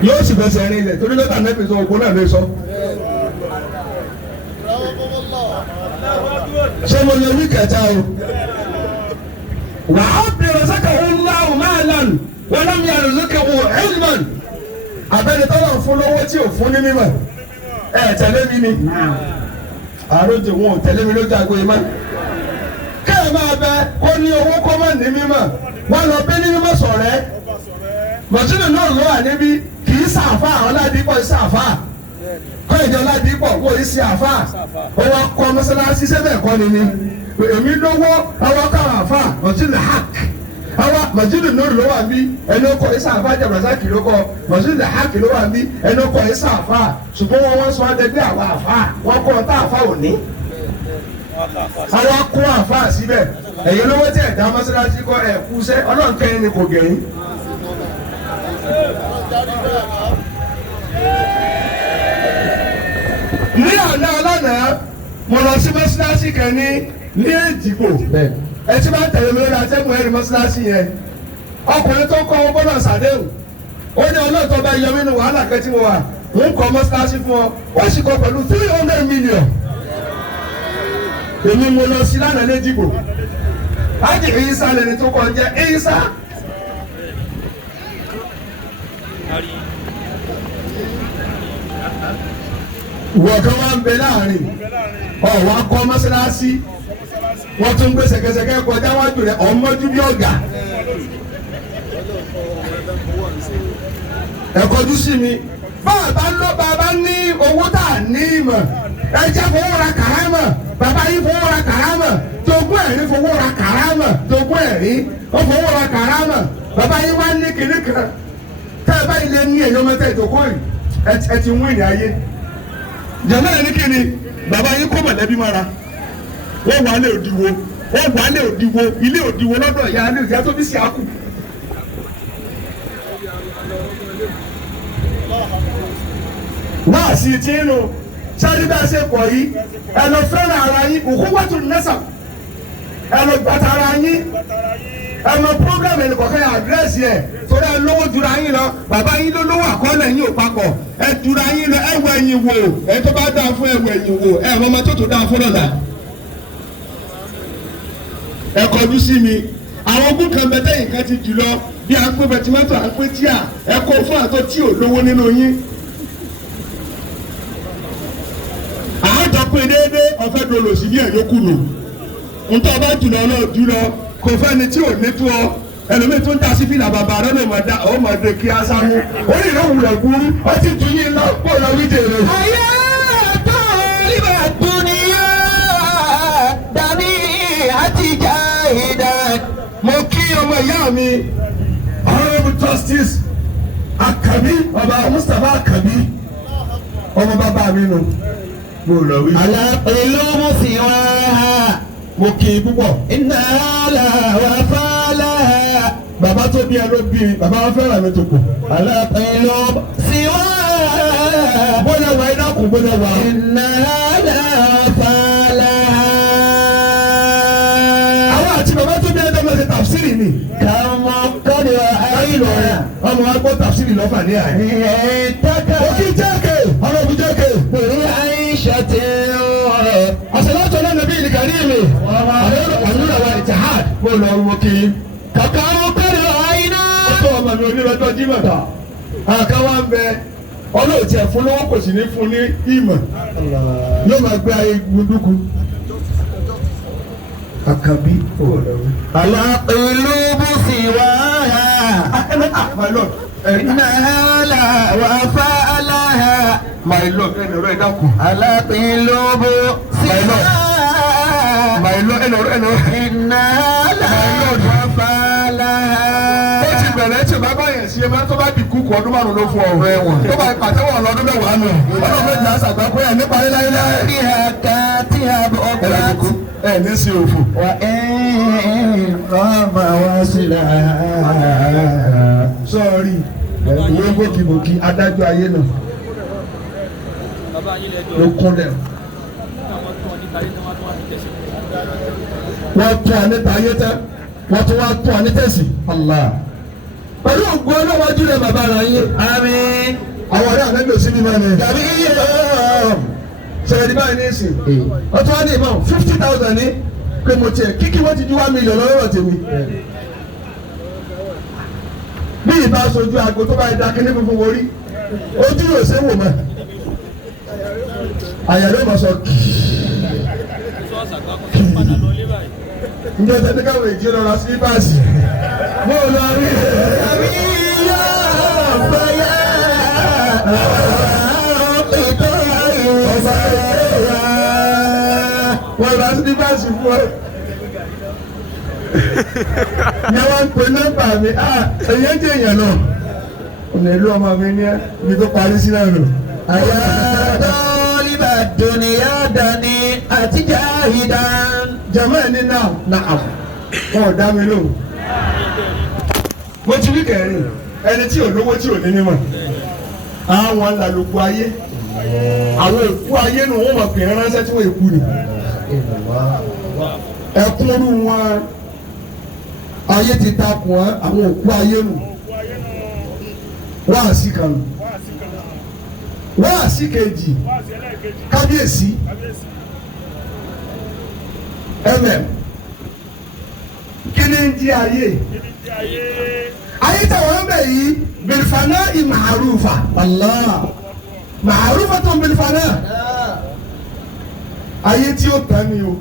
yóò sì fẹsẹ̀ rìn ilẹ̀ torí lọ́tà nẹ́bí sọ ogun náà lè sọ. ṣé mo lè wí kẹta o. wàá bẹ̀rẹ̀ sẹ́kẹ̀ òun láwùn máa lánàá wọn náà mi àrùn sẹ́kẹ̀ òun ẹ̀lmán. abẹ́ni tọ́lọ̀ fún lówó tí ò fún ní mímọ̀ ẹ̀ tẹ̀lé mi ni àròjò wọn ò tẹ̀lé mi lójú àgbo yìí mọ́. kẹ́ẹ̀ máa bẹ kó ní owó kó má ní mímọ̀ wọn lọ bẹ́ ní mímọ̀ sọ̀rẹ́ mọ̀túnù náà ló wà níbí kì í sàfà ọ̀làdìpọ̀ sàfà kọ́ ìjọ ọ̀làdìpọ̀ kó í sí àfà ó wá kọ́ mọ́sálásí sẹ́bẹ̀ kọ́ ni ni èmi lówó àwọn káwọn àfà mọ̀túnù hàk àwa mọ̀sídìí nùrù ló wà bí ẹni ó kọ isa àfa jàbùrọ̀sá kì ló kọ mọ̀sídìí hàkì ló wà bí ẹni ó kọ isa àfa ṣùgbọ́n wọ́n sọ adẹ́gbẹ́ àwa àfa wọ́n kọ́ ọ̀tá àfa òní. àwa kó àfa síbẹ̀ ẹ̀yin lówó tí ẹ̀dá mọ́sálásí kọ́ ẹ̀ kú sẹ́ ọlọ́run kẹ́yìn ni kò gẹ̀yìn. ní àná ọlọ́nà mo lọ sí mọ́sálásí kan ní Èjìgbò ẹ ti máa tẹ̀lé mi lórí atẹ́gùn ẹ̀rí mọ́sálásí yẹn ọkùnrin tó kọ́ ọ gbọ́dọ̀ sàdéhùn ó ní ọlọ́ọ̀tọ́ bá yọ mí nínú wàhálà kan tí mo wà mò ń kọ́ mọ́sálásí fún ọ ó sì kọ́ pẹ̀lú 300 million èmi mo lọ sí lánàá l'Èjìgbò ájì ìyísà lẹni tó kọ́ jẹ́ ìyísà. wọ̀ọ̀kan wá ń bẹ láàrin ọ̀wá kọ́ mọ́sálásí wọ́n tún gbé sẹ̀kẹ̀sẹ̀kẹ̀ kọjá wájú rẹ̀ ọmọdú bí ọ̀gá. ẹ̀kọ́jú sí mi bàbá lọ bàbá ní owó tá a ní ìmọ̀ ẹjẹ́ fowó ra kàrámà bàbá yìí fowó ra kàrámà tógún ẹ̀rí fowó ra kàrámà tógún ẹ̀rí ó fowó ra kàrámà bàbá yìí wá ní kìnnì kan tẹ́ ẹ báyìí lé ní ẹ̀yọ́ mẹ́ta ìdókòó yìí ẹ ti wí ní ayé. jẹ̀mọ́ ẹ̀ ní kíni bàbá yìí kó mọ̀lẹ́bí mọ́ra wọ́n wà lé òdiwo wọ́n wà lé òdiwo ilé òdiwo lọ́dọ̀ ìyá ní ìyá tó bí sí àkù. náà sì ti ń lò sáré bá a ṣe pọ̀ yìí ẹ lọ fẹ́ràn ara yín òkú wàtò nẹ́sà ẹ lọ gbàtà ara yín ẹ mọ program ẹnì kọ̀ọ̀kan yẹn àdírẹ́sì ẹ̀ torí ẹ lówó jura yín lọ bàbá yín ló lówó àkọọ́lẹ̀ yín ò papọ̀ ẹ jura yín lọ ẹ wọ ẹ̀yìn wò ẹ tó bá dáa fún ẹ wọ ẹ̀yìn wò ẹ mọ ọmọ tó tó dáa fún ọ̀la. ẹ kọjú sí mi àwọn ogún kan bẹ tẹ̀yìn kan ti jù lọ bí a ń pè bẹtìmọ́tò à ń pè tíà ẹ kó fún àtọ́ tí ò lówó nínú yín. àádọ́ pé déédéé ọ̀fẹ́ dolo sí bí ẹ̀ yókù nù ntọ́ bá jùlọ náà jùlọ kò fẹ́ni tí ò ní tó ọ ẹlòmíì tó ń ta sí fìlà bàbá rẹ lè máa da ọ máa de kí á sáwó ó lè lọ wùlọ̀ gbúrú ó ti tún yín lọ kó lọ wí jèrè. ayé tó libà dúníyà dání àtijọ́ ìdá. honourable justice Akabi baba Mustapha Akabi ọmọ bàbá mi nù mo lọ wí. alápẹ̀lú musiwaha. mo kì í púpọ̀. iná làwọn fàlà. bàbá tó bí ẹ ló bí mi bàbá wọn fẹ́ràn mi tó kù. alápẹ̀lú musiwaha. bóyá wà iná kù bóyá wà. iná làwọn fàlà. àwọn àti bàbá tó bí ẹ dọ́gba ṣe tàfsírì ni. kàmú kọ́ni àìlọ́. ọmọ wa gbọ́ tàfsírì lọ́fà ní àyè. ìtàkà. òkè jẹ́kẹ̀ ọlọ́run jẹ́kẹ̀. pẹ̀lú àìṣàtì ọ̀rọ̀. àṣàlátù ala nabi al-karim. àlùrà wa ìtìhàd. mo lọ wọ kí. kàkà kọ́ni àìná. ó tó ọmọ mi onírọ̀tọ́ jímọ̀ ta. àkàwá ń bẹ ọlọ́ọ̀tì ẹ̀fún lọ́wọ́ kò sì ní fún ní ìmọ̀. yóò máa gbé ayé gbúdúkú. Akabi alápẹ̀lú musiwaha. my lord iná làwọn fàlà. my lord ẹnì ọ̀rọ̀ ẹ̀dá kù. alápẹ̀lú musiwaha. my lord ẹnì ọ̀rọ̀ iná làwọn fàlà. ó ti bẹ̀rẹ̀ tí o bá báyẹn sí ẹ máa tó bá di kúkú ọdún márùn ló fún ọ̀rọ̀ ẹ̀wọ̀n tó bá pàtẹ́wọ̀ ọlọ́dún mẹ́wàá nù ọlọ́run méjì àṣàgbà pé ẹ̀ nípa ayé láyé láyé. bí a ká tí a bọ̀ ọ́gbà tí. ẹ̀ ní sí òfò. wà ẹ́ rọ́ọ̀mà wá sílá. sọ́ọ̀rì ìwé bókibòkì adájọ́ ayé náà ló kún lẹ̀. wọ́n tún àníta ayé tẹ́ wọ́n tún wá tún ànítẹ̀sí. Allah pẹ̀lú ògùn ọlọ́wájú rẹ̀ bàbá rẹ̀ yé. àmín. àwọn ọ̀rẹ́ àná gbèsè ní mọ́ni. tàbí iye sọ̀rọ̀ ní báyìí ní ìsìn. wọ́n tún wá ní ìmọ̀ 50,000 ní pé mo tiẹ̀ kíkí wọ́n ti ju 1 million lọ́wọ́ tèmi. bí ìbá sojú aago tó bá yẹ dákẹ́ ní funfun wọrí ojú yóò ṣe wò mọ́. àyà ló mọ̀ sọ kìí. ǹjẹ́ tẹ́tí káwọn èjì lọ́ra sí báàsì. mo lọ rí tàbí iye ọ̀bẹ̀yà. ètò ìwòsàn. wọ́n lọ sí báàsì fún ọ. ní wọ́n ń pe nọ́mbà mi èyàn jẹ́ èèyàn náà. ọ̀nà ìlú ọmọ mi ní ibi tó parí sí náà nù. àyà tọ́líbà dùnìyà dání àtijọ́ ìdán. jama ni náà wọn ò dá mi lóhùn. mo ti wí kẹrin ẹni tí ò lówó tí ò ní mímọ̀ àwọn làlùkù ayé àwọn èkú ayé nù wọn mọ̀ pé ránṣẹ́ tí wọ́n èkú ni ẹkúnrú wọn ayé ti takùn wọn àwọn òkú ayé nù wáàsí kan wáàsí kejì kábíyèsí kí ni ń di ayé ayé tàwọn bẹ̀ yìí bilfana ìmàrúfà Allah màrúfà tó ń bilfana ayé tí ó tán ni o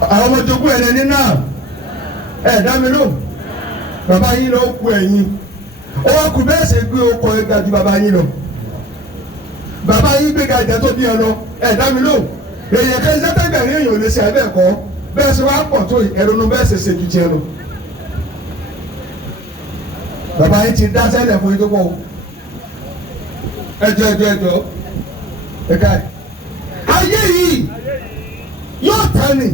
àwọn ọmọ jogún ẹ̀rẹ́ ní náà ẹ̀ dá mi lò bàbá yín lọ kú ẹ̀yìn ó wá kú bẹ́ẹ̀ ṣe gbé ọkọ̀ ẹ̀ga ju bàbá yín lọ bàbá yín gbé ga ìjà tó bí ọ lọ ẹ̀ dá mi lò èèyàn kan sẹ́tẹ̀gbẹ̀rin èèyàn ò lè ṣe ẹ̀bẹ̀ kọ́ bẹ́ẹ̀ ṣe wá pọ̀ tó ẹ̀rọ̀nù bẹ́ẹ̀ ṣe ṣe ju tiẹ̀ lọ. bàbá yín ti dá sẹ́lẹ̀ fún yín tó pọ̀ ẹjọ́ ẹ̀ka ẹ̀. ayé yìí yóò tán ni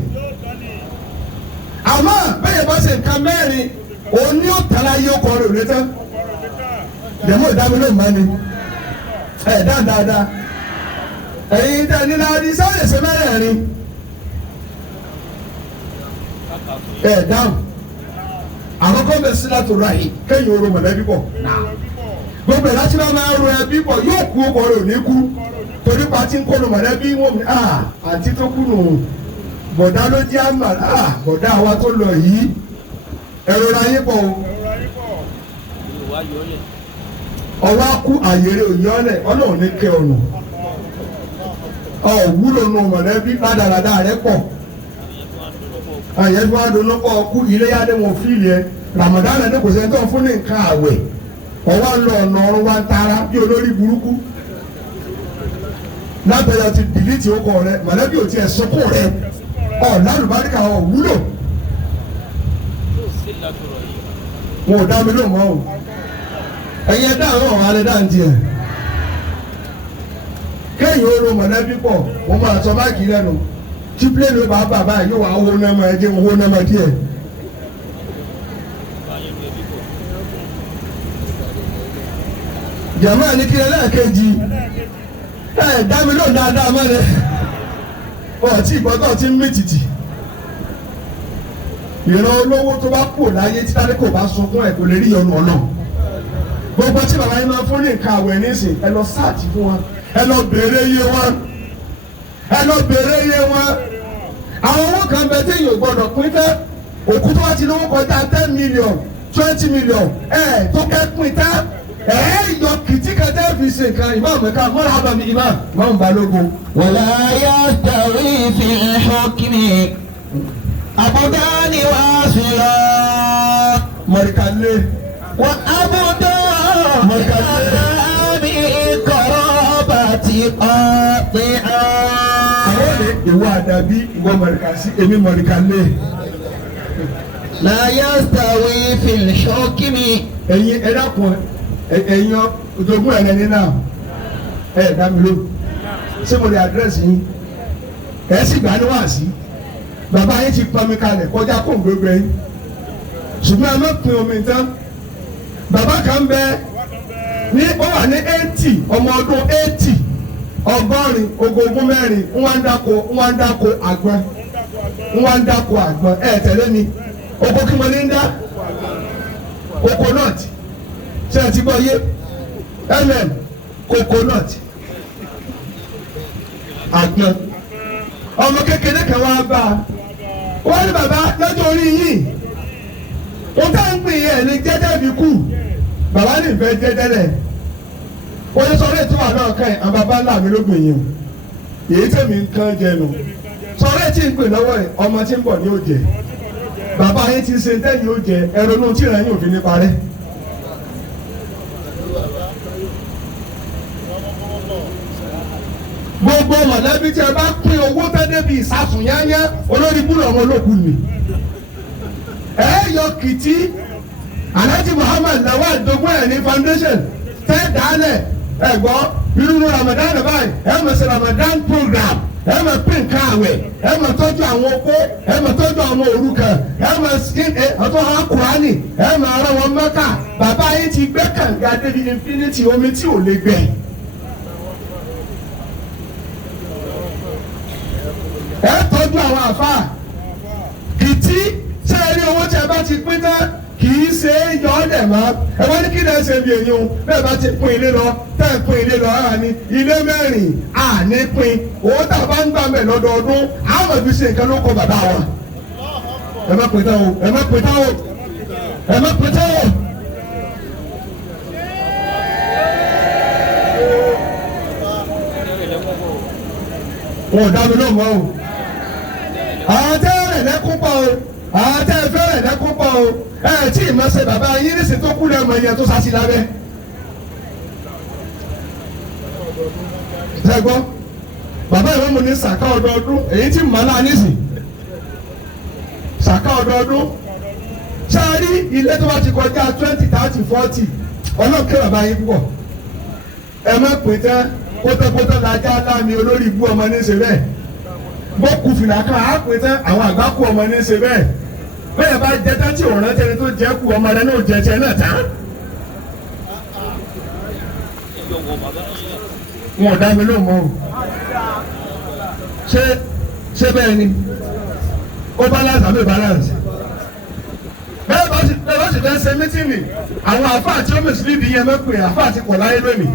àmọ́ bẹ́ẹ̀ bá ṣe nǹkan mẹ́rin òun ni ó tán láyé ó kọ́ rẹ̀ òní tán dẹ̀mọ́ ìdámi ló máa ni ẹ̀ dáadáa ẹ̀yin dání láàrin sáré ṣe mẹ́rẹ̀ẹ̀rin ẹ̀ dáhùn àkọ́kọ́ bẹ sí láti ra yìí kéyìn oró mọ̀lẹ́bí pọ̀ gbogbo ẹ̀ láti máa ro ẹbí pọ̀ yóò kú ọkọ̀ rẹ̀ ò ní kú torí pati ń kọ́nu mọ̀lẹ́bí wọn mi àti tó kú nù bọ̀dá ló jẹ́ àmà bọ̀dá wa tó lọ yìí ẹ̀rọ ra yín pọ̀ o ọwọ́ akú àyèrè òyìnbó ọlọ́run ní kẹ́ ọ̀nà wúlò nù mọ̀lẹ́bí ládàradà rẹ pọ̀ àyẹ̀fọ́ adùnúpọ̀ ọkú iléyàdé wọn fíìlì ẹ Ramadan ẹni kò sẹ́ni tó fún ní nǹkan àwẹ̀ ọwọ́ lọ ọ̀nà ọ̀run wa ń tara bí olórí burúkú látọ̀yà ti dìlítì ọkọ rẹ mọ̀lẹ́bí ò tiẹ̀ sọkún rẹ lálùbáríkà wúlò. wọn ò dá mi lóhùn mọ́ o ẹ̀yin ẹ̀dá àwọn ọ̀hún alẹ́ dá ń tiẹ̀ kéèyàn ó ro mọ̀lẹ́bí pọ̀ wọ́n máa sọ báàgì lẹ́nu tí pílẹ̀nì bá bà báyìí yóò wá owó náà máa jẹ́ owó náà máa díẹ̀. jàmáà ní kí ẹlẹ́ẹ̀kejì dá mi lóhùn dáadáa mọ́lẹ̀ ọtí ìgbọ́tọ̀ ti ń mì tìtì ìran olówó tó bá kú láyé tí tálẹ́ kò bá sunkún ẹ̀ kò lè rí ìyọnu ọ̀nà gbogbo tí bàbá yín máa fún ní nǹkan àwẹ̀ nísìn ẹ lọ sáàtì fún wọn ẹ lọ béèrè iye wọn àwọn owó kan bẹ téèyàn gbọ́dọ̀ pín tẹ òkú tó bá ti lówó kọjá 10 million 20 million tó kẹ́ pín tẹ yọ kìtìkà tẹ́ fi ṣe nǹkan ìmáàmù ẹ̀ka mọ́ra àbàmì ìmáàmù balógun. wala yastawi fil hukmi abudani wasila. mọ̀ríkàlẹ́. wa abudani qarabati qati'a. àwọn ọ̀dẹ ìwọ àdàbí ìwọ mọ̀ríkàsí èmi mọ̀ríkàlẹ́. la yastawi fil hukmi. ẹ̀yin ẹ̀dá kan ẹ̀yin ojoogun ẹ̀rẹ́ni náà dá mi ló ṣé mo lè àdírẹ́sì yín sì gbà ní wàásí bàbá yín ti pọnmi kalẹ̀ kọjá kó gbogbo yín ṣùgbọ́n ẹ má pin omi tán bàbá kan bẹ ní ó wà ní 80 ọmọ ọdún 80 ọgọ́rin ogógún mẹ́rin ń wá ń dáko àgbọn tẹ̀lé mi oko kí mo ní ń dá coconut ṣe ti gbọ́ yé coconut àgbọn ọmọ kékeré kan wá bá a wọ́n ní bàbá lọ́jọ́ orí yìí wọ́n tá ń pín ẹ̀ ní jẹ́jẹ́ bí kú bàbá ní ìfẹ́ jẹ́jẹ́ rẹ̀ wọ́n ní sọ́rọ́ ètò wà náà kàn án bàbá ńlá mi ló gbìn yìí o èyí tẹ̀mí nǹkan jẹnu sọ́rọ́ ètò ìpè lọ́wọ́ ẹ̀ ọmọ tí ń bọ̀ ní òjẹ́ bàbá yín ti ṣe tẹ́yìn òjẹ́ ẹ̀rọ náà tí ìrìn òfin ní parẹ́. gbogbo mọ̀lẹ́bí tí ẹ bá pín owó tẹ́lẹ̀ bíi ìsásùn yányá olórí búrò ọmọ olókùn mi. yọ kìtì Alhaji Muhammad Lawal dogun ẹ̀ ní foundation tẹ́ dálẹ̀ ẹ̀gbọ́ irú Ramadan báyìí mọ̀ sí Ramadan program mọ̀ pín nǹkan àwẹ̀ mọ̀ tọ́jú àwọn opó mọ̀ tọ́jú àwọn òrukàn mọ̀ ọ̀tọ̀ àwọn Kùránì mọ̀ ọ̀rọ̀ wọn Mẹ́kà bàbá yìí ti gbẹ́ kànga débi infinity omi tí ò lè gbẹ. Tọ́jú àwọn àfáà kìtì ṣé ẹ rí owó tí ẹ bá ti pín tán kì í ṣe é yọ ọ́ dẹ̀ mọ́ ẹ wọ́n ní kí lè ṣe bí èyí o bẹ́ẹ̀ bá ti pín ilé lọ tẹ́ ẹ pín ilé lọ ara ní ilé mẹ́rin àní pín owó tá a bá ń gbà mẹ́ lọ́dọọdún àwọn òbí ṣe nǹkan ló kọ bàbá wa. ẹ má pín tán o ẹ má pín tán o ẹ má pín tán o. wọn ò dá mi lóhùn mọ́ o àwọn tẹ́ rẹ̀ lẹ́kún pọ̀ o àwọn tẹ́ fẹ́ rẹ̀ lẹ́kún pọ̀ o tí ì máa ṣe bàbá yín níṣẹ́ tó kú lẹ́mọ yẹn tó sá sí lábẹ́. ṣẹ́gbọ́n bàbá ìwé mu ní sàká ọdọọdún èyí tí màá náà nísì sàká ọdọọdún ṣáárí ilé tó bá ti kọjá 20, 30, 40 ọlọ́ọ̀kẹ́ bàbá yín púpọ̀ ẹ má pè tán kótókótó lajá láàmì olórí ibú ọmọ ní ṣe bẹ́ẹ̀ bó kù fìlà kan á pè tán àwọn àgbà kú ọmọ ní ṣe bẹ́ẹ̀ bẹ́ẹ̀ bá jẹ tán tí òun rántí ẹni tó jẹ́ kú ọmọ rẹ náà jẹ tiẹ̀ náà tán. wọn ò dá mi lóhùn mọ́ o ṣé bẹ́ẹ̀ ni ó balance àbí balance bẹ́ẹ̀ bá sì fẹ́ ṣe mítìnì àwọn àfáà tí ó mùsùlùmí yẹn mẹ́pẹ́ àfáà ti pọ̀ láyé lónìí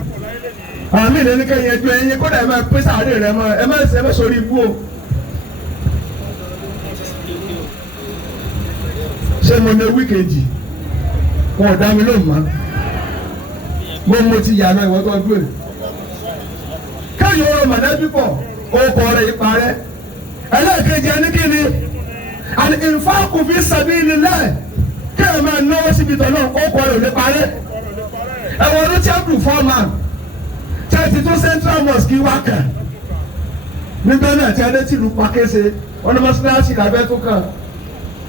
àmì ìlẹ́ni kẹ́yìn ẹjọ́ ẹ̀yin kódà ẹ máa pín sáré rẹ mọ́ ẹ má sórí ibú o. ṣé mo ní wíkèjì wọn ò dá mi lóhùn mọ́ mo ti yàrá ìwọ́n tó dúró káyọ̀ ọ̀rọ̀ mọ̀lẹ́bí pọ̀ orúkọ rẹ̀ ìparẹ́ ẹlẹ́ẹ̀kejì ẹni kí ni al-infaqu fi sabilillah kí ẹ máa náwó síbi tọ̀ náà orúkọ rẹ̀ ò lè parẹ́ ẹ̀wọ̀n ló ti àbùrù fọ́ọ̀mà tẹ́tí tó central mosque wá kàn nígbà náà tí adé tìlú pàkẹ́sẹ̀ wọ́n ní mọ́sálásí làbẹ́ tó kàn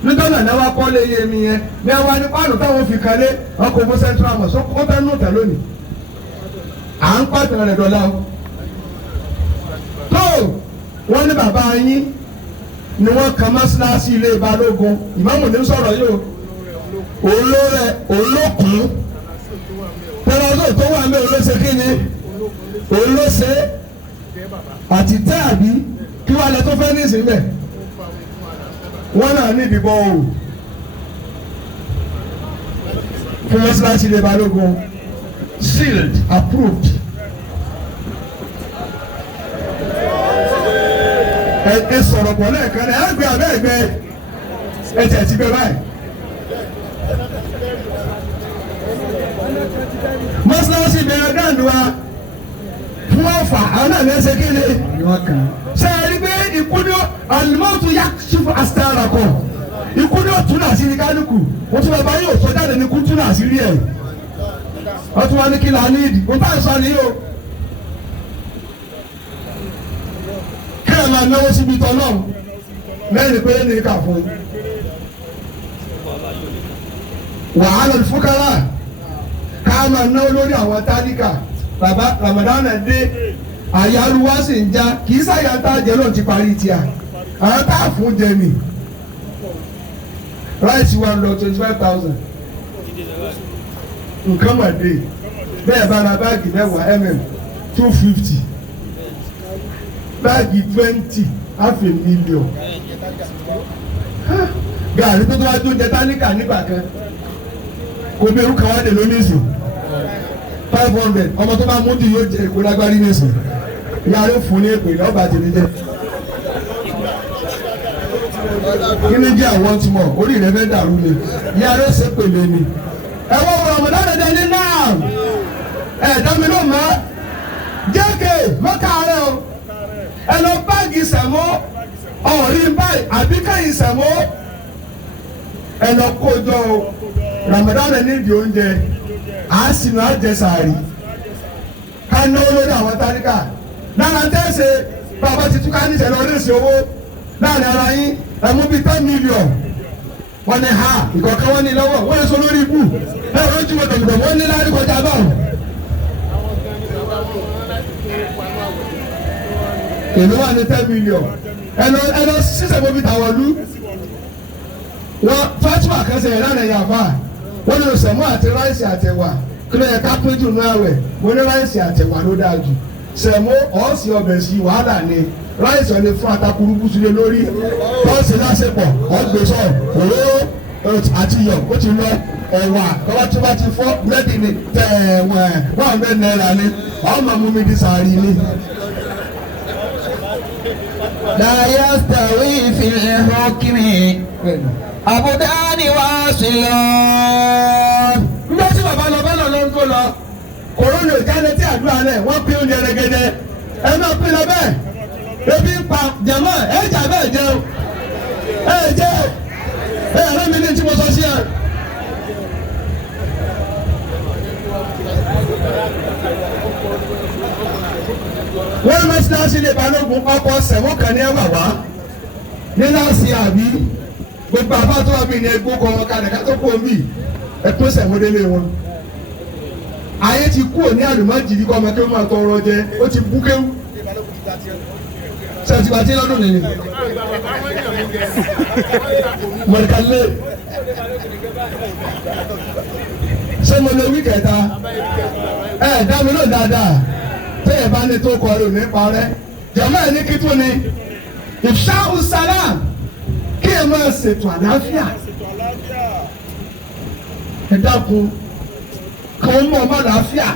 nítorí náà wá kọ́lé iye mi yẹn ní àwa ní pàánù táwọn fi kalẹ̀ ọkọ̀ ògbó central mosque ó fẹ́ nù tẹ̀ lónìí à ń pàtàkì rẹ̀ dọ́là o tó wọ́n ní bàbá yín ni wọ́n kan mọ́sálásí ilé balógun ìmáàmù ní sọ̀rọ̀ yìí o olókùn tẹ́lọ́sọ̀ tó wà mí olóṣè kí ni olóṣè àti tẹ́àbí kí wàá lẹ tó fẹ́ ní ìsìn bẹ́ẹ̀ wọ́n náà ní ìdìbò o fún mọ́sálásí ilé balógun sealed approved. ẹ sọ̀rọ̀ pọ̀ lẹ́ẹ̀kan náà ẹ gbé abẹ́ ẹgbẹ́ ẹ tẹ̀ ti gbé báyìí. mọ́sálásí bẹ̀rẹ̀ dáńdùá fún ọ̀fà àwọn náà lẹ́sẹ̀ kéde. ṣé ẹ rí pé ìkúndó alimọ́tò yá ṣùfù àsìtàrà kọ ìkúndó túnà sí ní kálukú wọ́n tún bá báyìí òsọ jáde ní kú túnà sí rí ẹ̀ wọ́n tún wá ní kí là ní ìdí wọ́n bá ń sọ nìyí o. kí ẹ máa náwó síbi tọ́ náà mẹ́rin péré ní ìkà fún wàhálà ìfúkàrà ká máa náwó lórí àwọn tálíkà bàbá Ramadan dé àyàrúwá sì ń já kì í sáyà tá a jẹ lóun ti parí tíà àwọn tá a fún jẹ mi ráìsì wa lọ 25,000 nǹkan mà dé bẹ́ẹ̀ bá ra báàgì mẹ́wàá 250 báàgì 20 half a million gàrí tó wá tó jẹ tálíkà nígbà kan kò bẹ̀rù kan wá dé lónìí 500 ọmọ tó bá mú di yóò jẹ èkó lágbárí nìsín ìyá rẹ fún ní èpè lọ́ba tèmi jẹ kí ni jẹ́ àwọn tí mọ̀ orí rẹ fẹ́ dàrú ni ìyá rẹ ṣe pèlè ni ẹ wọ́n wọ́n ọmọdé àdàdà ní náà ẹ dámi ló mọ́ jẹ́kẹ̀ mọ́kàrẹ́ o ẹ lọ báàgì sẹ̀mó ọ̀rí báyìí àbí káyìn sẹ̀mó ẹ lọ kójọ o Ramadan ní ìdí oúnjẹ à sì máa jẹ sàárì ká náwó lórí àwọn táríkà náà tẹ́sẹ̀ bàbá ti túká níṣẹ́ lọ rí ìṣe owó láàrin ara yín ẹ̀mú bíi 10 million wọ́n ní ha ìkọ̀kẹ́ wọ́n ní lọ́wọ́ wọ́n lè sọ lórí ibù ẹ̀ wọ́n jí mọ̀tòmọ̀tò wọ́n ní lárí kọjá báwọn. èlò wà ní 10 million ẹ̀lọ sísè mọ́bí tàwọ̀lú wọ́n Fatima kẹsẹ̀ ìlànà ìyàfà wọ́n ní sẹ̀mú àti ráìsì àtẹ̀wà kí ló yẹ ká pín jù náà wẹ̀ wọ́n ní ráìsì àtẹ̀wà ló dáa jù sẹ̀mú ọ̀ọ́sì ọbẹ̀ sí wàhálà ni ráìsì ọ̀lẹ́ fún atakuru bùsùlẹ̀ lórí ọ̀ọ́sì lásìpọ̀ ọ̀gbẹ̀sọ̀ òróró àti iyọ̀ ó ti lọ ẹ̀wà kọ́wá tí wọ́n ti fọ́ búrẹ́dì ni tẹ̀wọ̀n 100 naira ni ọmọ mú mi di sàárì ni. لا يستوي في الحكم أبدان واصلون. nígbà tí bàbá lọ bá lọ ló ń kó lọ kòrónà ìjáde tí àdúrà rẹ wọ́n pín oúnjẹ rẹ̀gẹ̀dẹ̀ ẹ máa pín lọ bẹ́ẹ̀ ebi ń pa jàmọ́ ẹ jà bẹ́ẹ̀ jẹun ẹ jẹ ẹ rẹ mi ní tí mo sọ sí ẹ. wọ́n mọ́sálásí lè balógun ọkọ̀ sẹ̀wọ́n kan ní ẹ̀wà wá ní láàsì àbí gbogbo àbá tó wà mí ní egbó kan wọn kalẹ̀ ká tó kó omi ẹ̀kọ́ sẹ̀wọ́n délé wọn. ayé ti kú òní àlùmọ́jìrì kọ́ ọmọ kéwù máa tọrọ jẹ ó ti bú kéwù. sẹ́ẹ̀tì bàtí lọ́dún nìyí. mọ̀lẹ́kàlẹ́ ṣé mo lè wí kẹta ẹ̀ dá mi lóò dáadáa tẹ́yẹ̀ bá ní tó kọ́ ló ní parẹ́ jọ̀mọ́ ẹ̀ ní kí tó ni ìfṣáhù sàlám kí ẹ máa ṣètò àlàáfíà ẹ dákun kàn ń mọ̀ ọmọ àlàáfíà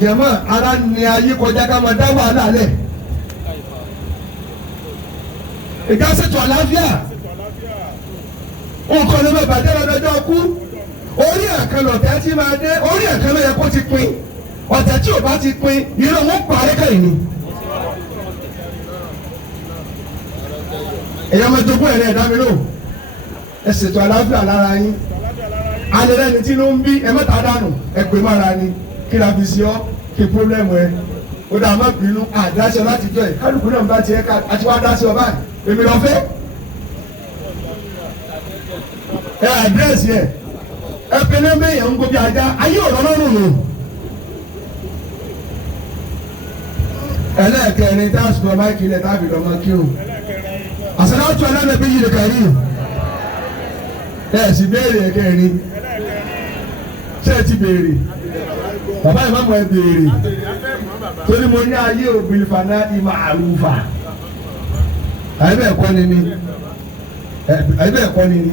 jọ̀mọ́ ara ní ayé kọjá ká máa dá wàhálà lẹ̀ ìjà ṣètò àlàáfíà nǹkan ló máa bàjẹ́ lọ́dọ́jọ́ kú orí ẹ̀kan lọ̀tẹ́ tí máa dé orí ẹ̀kan ló yẹ kó ti pin ọ̀tẹ̀ tí ò bá ti pin irú wọn parí kẹ́yìn ni. èèyàn máa jogún ẹ̀rẹ́ ẹ̀dá mi lò ẹ ṣètò àlàáfíà lára yín alẹ́ lẹ́ni tí ló ń bí ẹ mẹ́ta dànù ẹ pè mára ni kí la fi sí ọ kí pírọ́blẹ́mù ẹ ó dà má bínú àdáṣe láti jọ ẹ kálukú náà bá tiẹ̀ ká àti wá dáṣe ọ báyìí èmi lọ fẹ́ ẹ àdírẹ́sì ẹ pinnu mẹ́yàn ń gbóbi ajá ayé ọ̀rọ̀ lọ́rùn nù. ẹlẹ́ẹ̀kẹrin tá a sọ̀rọ̀ máìkì ilẹ̀ tá a fi lọ́mọ kírun àṣàlátù alánàbí yìí lè kárí ẹ sì béèrè ẹ̀kẹrin ṣé ẹ ti béèrè bàbá ìmáàmù ẹ béèrè torí mo ní ayé òbí fana ìmọ̀ àrùfà àyẹ̀bẹ̀ ẹ̀kọ́ ni ni àyẹ̀bẹ̀ ẹ̀kọ́ ni ni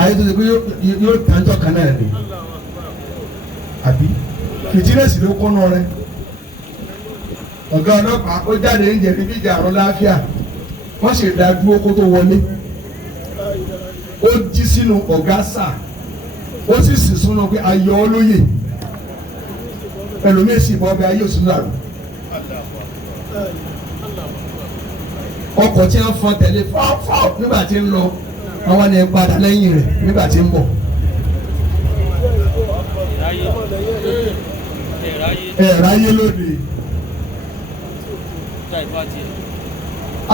ayé tó ti pé yóò tàǹtọ̀ kan náà ni àbí fìtínẹ́sì ló kọ́nà rẹ ọ̀gá ọlọ́pàá ó jáde ń jẹ̀bi bíjà àrùn láàfíà wọ́n sì dá dúró kó tó wọlé ó jí sínú ọ̀gá sáà ó sì sì súnú pé ayọ̀ olóyè ẹlòmíín sì bọ́ ọbẹ̀ ayé òsínú àrùn ọkọ̀ tí wọ́n fọ́n tẹ̀lé fáfáf nígbà tí ń lọ àwọn ni padà lẹ́yìn rẹ̀ nígbà tí ń bọ̀. ẹ̀ráyé lóde.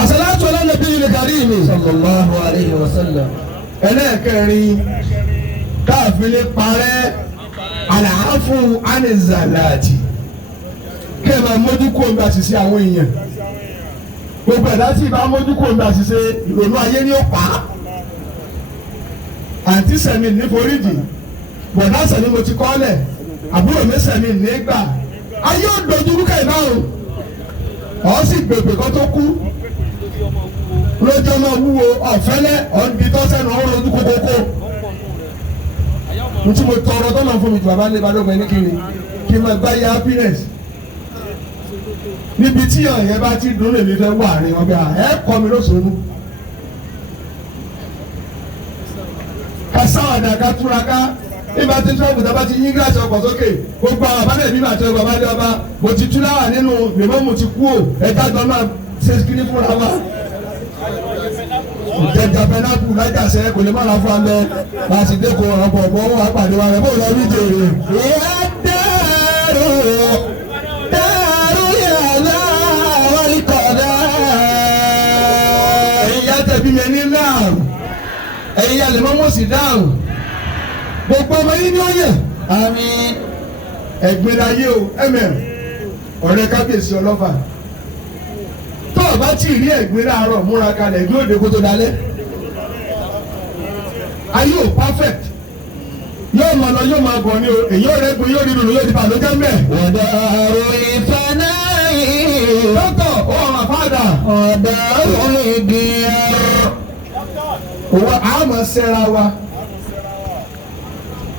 àṣàlátù ala nabiyil karim sallallahu alayhi wa sallam. ẹlẹ́ẹ̀kẹrin káàfin parẹ́ àlàáfù anizalati kẹ́ ẹ̀ máa mójú kó ń bá ṣiṣẹ́ àwọn èèyàn gbogbo ẹ̀dá tí ìbá mójú kó ń bá ṣiṣẹ́ ìrònú ayé ni ó pa á àǹtí sẹ̀mí ní foríjì bọ̀dá sẹ̀mí mo ti kọ́lẹ̀ àbúrò mi sẹ̀mí nígbà ayé ò dojú kẹ́ ìbáwò ọ̀ sì gbègbè kó tó kú lójú ọmọ wúwo ọ̀fẹ́lẹ́ ọ̀nbi tọ́sẹ̀nù ọ̀rọ̀ ojú kókókó ntí mo tọrọ tó máa fún mi jù bàbá ní balógun ẹni kiri kí n máa gbá yá happiness níbi tí ọ̀yẹ́ bá ti dùn lèmi fẹ́ wà ní wọn bí ẹ kọ́ mi lóṣooṣù kásáwàdà ká túraká nígbà tí tíwọ́pù tá bá ti yín gíláàsì ọkọ̀ sókè gbogbo àwọn àbálẹ̀ bí màá tẹ bàbá dé ọba mo ti tú láwà nínú lèmọ́mù ti kú ò ẹ̀ka jọ máa ṣe kíní fúnra wa jẹjẹ pẹnápù lájàsẹ kò lè má ra fún amẹ láti dẹkọ ọ̀pọ̀ ọ̀pọ̀ wọn àpàdé wa rẹ bó lọ rí jèrè. ìyá dàrú yàrá wọlé kọ̀dá. ẹ̀yin yá tẹ̀bí mi ní dáhùn ẹ̀yin yá lè mọ́ mọ́ sí dáhùn gbogbo ọmọ yìí ni ó yẹ. àmín. ẹ̀gbin ayé o ọ̀rẹ́ kábíyèsí ọlọ́fà tó o bá tí ì rí ẹ̀gbin láàárọ̀ múra kalẹ̀ ní òde kó tó dalẹ̀ ayé ò perfect yóò máa lọ yóò máa bọ̀ ní o èyí ò rẹ́gbin yóò rí lòlù yóò di bàlójẹ́ mẹ́. ọ̀dà òyìn fana yìí. dókítà ó wà fàdà. ọ̀dà òyìn gíga. òwò àmọ̀ sẹ́ra wa.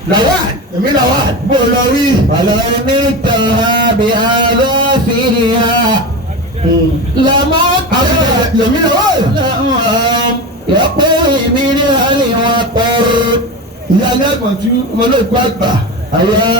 Lawal, èmi Lawal, bó lọ rí. Àlọ́ mi tàn bí àlọ́ fìrí ha. Lamọ́ tẹ̀ lèmi Lawal. Yọ̀pọ̀ ìmí ní àlè wọn kọ́. Ìyá ní ẹ̀gbọ́n tí ọmọlẹ́kọ̀ọ́ àgbà.